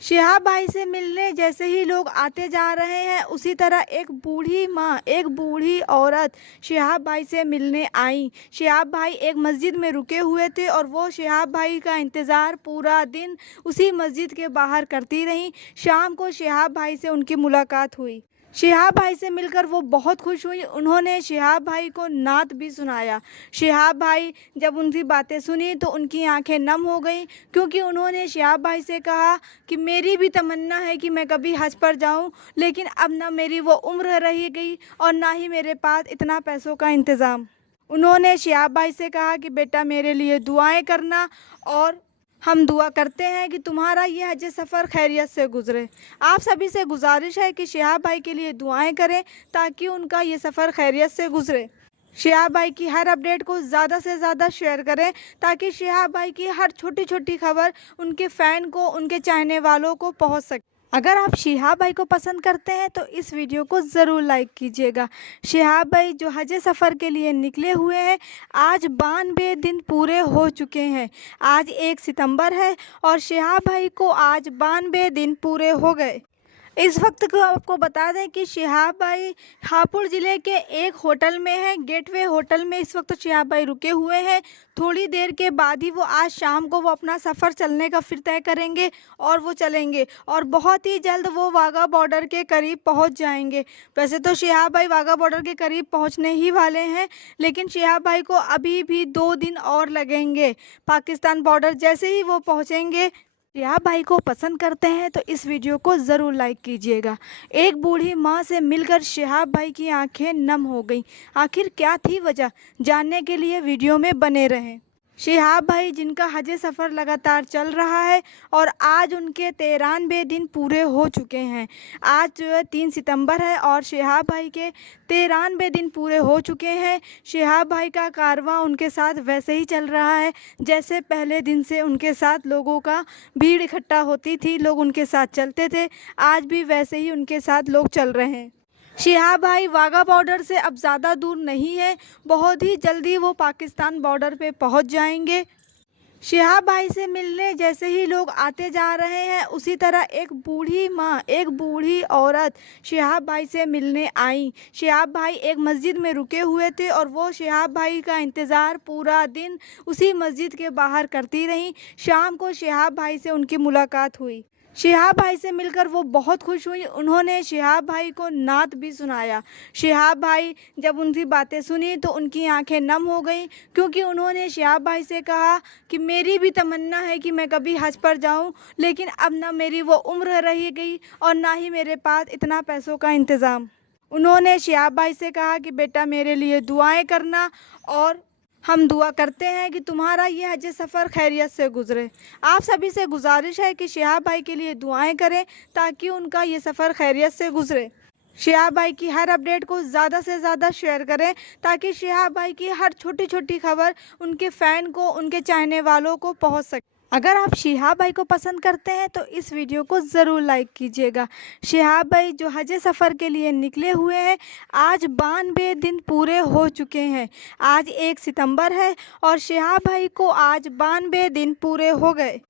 शिहाब भाई से मिलने जैसे ही लोग आते जा रहे हैं, उसी तरह एक बूढ़ी माँ, एक बूढ़ी औरत शिहाब भाई से मिलने आई। शिहाब भाई एक मस्जिद में रुके हुए थे और वो शिहाब भाई का इंतज़ार पूरा दिन उसी मस्जिद के बाहर करती रहीं। शाम को शिहाब भाई से उनकी मुलाकात हुई। शिहाब भाई से मिलकर वो बहुत खुश हुई। उन्होंने शिहाब भाई को नात भी सुनाया। शिहाब भाई जब उनकी बातें सुनी तो उनकी आंखें नम हो गईं, क्योंकि उन्होंने शिहाब भाई से कहा कि मेरी भी तमन्ना है कि मैं कभी हज पर जाऊं, लेकिन अब ना मेरी वो उम्र रही गई और ना ही मेरे पास इतना पैसों का इंतज़ाम। उन्होंने शिहाब भाई से कहा कि बेटा मेरे लिए दुआएं करना और हम दुआ करते हैं कि तुम्हारा ये हज सफ़र खैरियत से गुजरे। आप सभी से गुजारिश है कि शिहाब भाई के लिए दुआएं करें ताकि उनका ये सफ़र खैरियत से गुजरे। शिहाब भाई की हर अपडेट को ज़्यादा से ज़्यादा शेयर करें ताकि शिहाब भाई की हर छोटी छोटी खबर उनके फ़ैन को, उनके चाहने वालों को पहुंच सके। अगर आप शिहाब भाई को पसंद करते हैं तो इस वीडियो को ज़रूर लाइक कीजिएगा। शिहाब भाई जो हज सफ़र के लिए निकले हुए हैं, आज 92 दिन पूरे हो चुके हैं। आज 1 सितंबर है और शिहाब भाई को आज 92 दिन पूरे हो गए। इस वक्त को आपको बता दें कि शिहाब भाई हापुड़ ज़िले के एक होटल में है, गेटवे होटल में इस वक्त शिहाब भाई रुके हुए हैं। थोड़ी देर के बाद ही वो आज शाम को वो अपना सफ़र चलने का फिर तय करेंगे और वो चलेंगे और बहुत ही जल्द वो वाघा बॉर्डर के करीब पहुंच जाएंगे। वैसे तो शिहाब भाई वाघा बॉर्डर के करीब पहुंचने ही वाले हैं, लेकिन शिहाब भाई को अभी भी 2 दिन और लगेंगे। पाकिस्तान बॉर्डर जैसे ही वो पहुंचेंगे, शिहाब भाई को पसंद करते हैं तो इस वीडियो को ज़रूर लाइक कीजिएगा। एक बूढ़ी माँ से मिलकर शिहाब भाई की आंखें नम हो गईं। आखिर क्या थी वजह, जानने के लिए वीडियो में बने रहें। शिहाब भाई जिनका हज सफ़र लगातार चल रहा है और आज उनके 93 दिन पूरे हो चुके हैं। आज जो है 3 सितंबर है और शिहाब भाई के 93 दिन पूरे हो चुके हैं। शिहाब भाई का कारवां उनके साथ वैसे ही चल रहा है जैसे पहले दिन से उनके साथ लोगों का भीड़ इकट्ठा होती थी, लोग उनके साथ चलते थे। आज भी वैसे ही उनके साथ लोग चल रहे हैं। शिहाब भाई वाघा बॉर्डर से अब ज़्यादा दूर नहीं है, बहुत ही जल्दी वो पाकिस्तान बॉर्डर पे पहुंच जाएंगे। शिहाब भाई से मिलने जैसे ही लोग आते जा रहे हैं, उसी तरह एक बूढ़ी माँ, एक बूढ़ी औरत शिहाब भाई से मिलने आई। शिहाब भाई एक मस्जिद में रुके हुए थे और वो शिहाब भाई का इंतज़ार पूरा दिन उसी मस्जिद के बाहर करती रहीं। शाम को शिहाब भाई से उनकी मुलाकात हुई। शिहाब भाई से मिलकर वो बहुत खुश हुई। उन्होंने शिहाब भाई को नात भी सुनाया। शिहाब भाई जब उनकी बातें सुनी तो उनकी आंखें नम हो गईं, क्योंकि उन्होंने शिहाब भाई से कहा कि मेरी भी तमन्ना है कि मैं कभी हज पर जाऊं, लेकिन अब ना मेरी वो उम्र रही गई और ना ही मेरे पास इतना पैसों का इंतज़ाम। उन्होंने शिहाब भाई से कहा कि बेटा मेरे लिए दुआएं करना और हम दुआ करते हैं कि तुम्हारा ये हज सफ़र खैरियत से गुज़रे। आप सभी से गुजारिश है कि शिहाब भाई के लिए दुआएं करें ताकि उनका ये सफ़र खैरियत से गुज़रे। शिहाब भाई की हर अपडेट को ज़्यादा से ज़्यादा शेयर करें ताकि शिहाब भाई की हर छोटी छोटी खबर उनके फ़ैन को, उनके चाहने वालों को पहुंच सके। अगर आप शिहाब भाई को पसंद करते हैं तो इस वीडियो को ज़रूर लाइक कीजिएगा। शिहाब भाई जो हज सफ़र के लिए निकले हुए हैं, आज 92 दिन पूरे हो चुके हैं। आज 1 सितंबर है और शिहाब भाई को आज 92 दिन पूरे हो गए।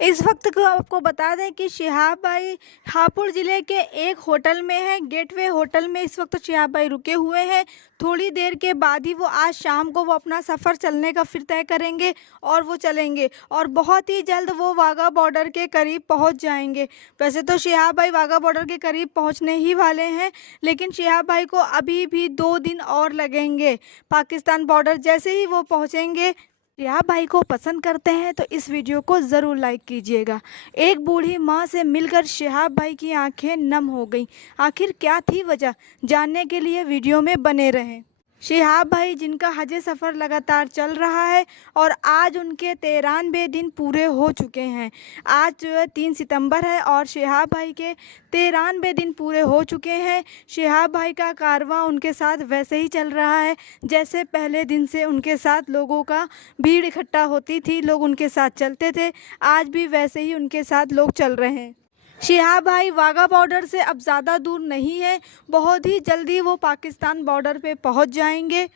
इस वक्त को आपको बता दें कि शिहाब भाई हापुड़ ज़िले के एक होटल में है, गेटवे होटल में इस वक्त शिहाब भाई रुके हुए हैं। थोड़ी देर के बाद ही वो आज शाम को वो अपना सफ़र चलने का फिर तय करेंगे और वो चलेंगे और बहुत ही जल्द वो वाघा बॉर्डर के करीब पहुंच जाएंगे। वैसे तो शिहाब भाई वाघा बॉर्डर के करीब पहुंचने ही वाले हैं, लेकिन शिहाब भाई को अभी भी 2 दिन और लगेंगे। पाकिस्तान बॉर्डर जैसे ही वो पहुंचेंगे, शिहाब भाई को पसंद करते हैं तो इस वीडियो को ज़रूर लाइक कीजिएगा। एक बूढ़ी माँ से मिलकर शिहाब भाई की आंखें नम हो गईं। आखिर क्या थी वजह, जानने के लिए वीडियो में बने रहें। शिहाब भाई जिनका हज सफ़र लगातार चल रहा है और आज उनके 93 दिन पूरे हो चुके हैं। आज जो है 3 सितंबर है और शिहाब भाई के 93 दिन पूरे हो चुके हैं। शिहाब भाई का कारवां उनके साथ वैसे ही चल रहा है जैसे पहले दिन से उनके साथ लोगों का भीड़ इकट्ठा होती थी, लोग उनके साथ चलते थे। आज भी वैसे ही उनके साथ लोग चल रहे हैं। शिहाब भाई वाघा बॉर्डर से अब ज़्यादा दूर नहीं है, बहुत ही जल्दी वो पाकिस्तान बॉर्डर पे पहुंच जाएंगे।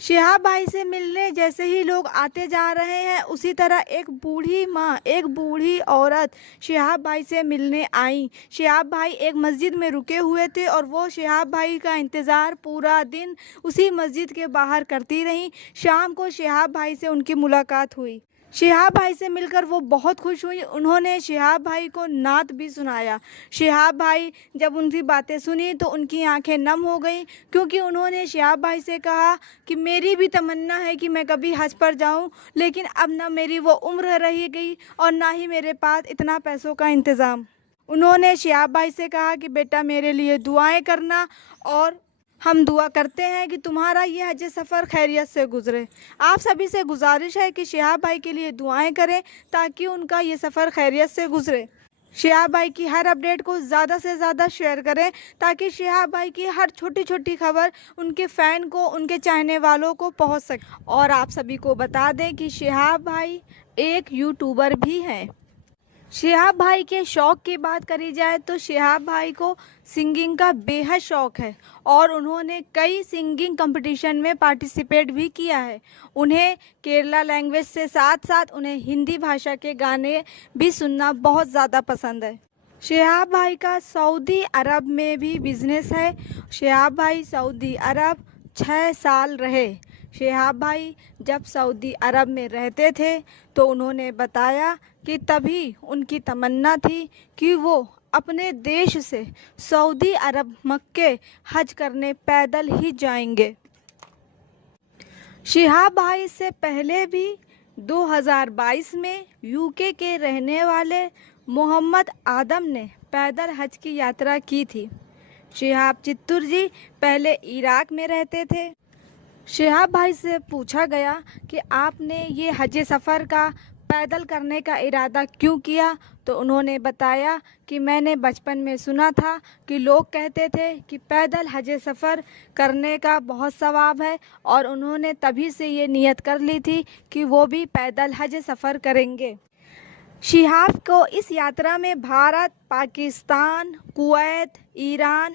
शिहाब भाई से मिलने जैसे ही लोग आते जा रहे हैं, उसी तरह एक बूढ़ी माँ, एक बूढ़ी औरत शिहाब भाई से मिलने आई। शिहाब भाई एक मस्जिद में रुके हुए थे और वो शिहाब भाई का इंतज़ार पूरा दिन उसी मस्जिद के बाहर करती रहीं। शाम को शिहाब भाई से उनकी मुलाकात हुई। शिहाब भाई से मिलकर वो बहुत खुश हुई। उन्होंने शिहाब भाई को नात भी सुनाया। शिहाब भाई जब उनकी बातें सुनी तो उनकी आंखें नम हो गईं, क्योंकि उन्होंने शिहाब भाई से कहा कि मेरी भी तमन्ना है कि मैं कभी हज पर जाऊं, लेकिन अब ना मेरी वो उम्र रही गई और ना ही मेरे पास इतना पैसों का इंतज़ाम। उन्होंने शिहाब भाई से कहा कि बेटा मेरे लिए दुआएं करना और हम दुआ करते हैं कि तुम्हारा ये हज सफ़र खैरियत से गुज़रे। आप सभी से गुजारिश है कि शिहाब भाई के लिए दुआएं करें ताकि उनका ये सफ़र खैरियत से गुज़रे। शिहाब भाई की हर अपडेट को ज़्यादा से ज़्यादा शेयर करें ताकि शिहाब भाई की हर छोटी छोटी खबर उनके फ़ैन को, उनके चाहने वालों को पहुंच सके। और आप सभी को बता दें कि शिहाब भाई एक यूट्यूबर भी हैं। शिहाब भाई के शौक़ की बात करी जाए तो शिहाब भाई को सिंगिंग का बेहद शौक़ है और उन्होंने कई सिंगिंग कंपटीशन में पार्टिसिपेट भी किया है। उन्हें केरला लैंग्वेज से साथ साथ उन्हें हिंदी भाषा के गाने भी सुनना बहुत ज़्यादा पसंद है। शिहाब भाई का सऊदी अरब में भी बिजनेस है। शिहाब भाई सऊदी अरब 6 साल रहे। शिहाब भाई जब सऊदी अरब में रहते थे तो उन्होंने बताया कि तभी उनकी तमन्ना थी कि वो अपने देश से सऊदी अरब मक्के हज करने पैदल ही जाएंगे। शिहाब भाई से पहले भी 2022 में यूके के रहने वाले मोहम्मद आदम ने पैदल हज की यात्रा की थी। शिहाब चित्तूर जी पहले इराक में रहते थे। शिहाब भाई से पूछा गया कि आपने ये हज सफ़र का पैदल करने का इरादा क्यों किया, तो उन्होंने बताया कि मैंने बचपन में सुना था कि लोग कहते थे कि पैदल हज सफ़र करने का बहुत सवाब है और उन्होंने तभी से ये नियत कर ली थी कि वो भी पैदल हज सफ़र करेंगे। शिहाब को इस यात्रा में भारत, पाकिस्तान, कुवैत, ईरान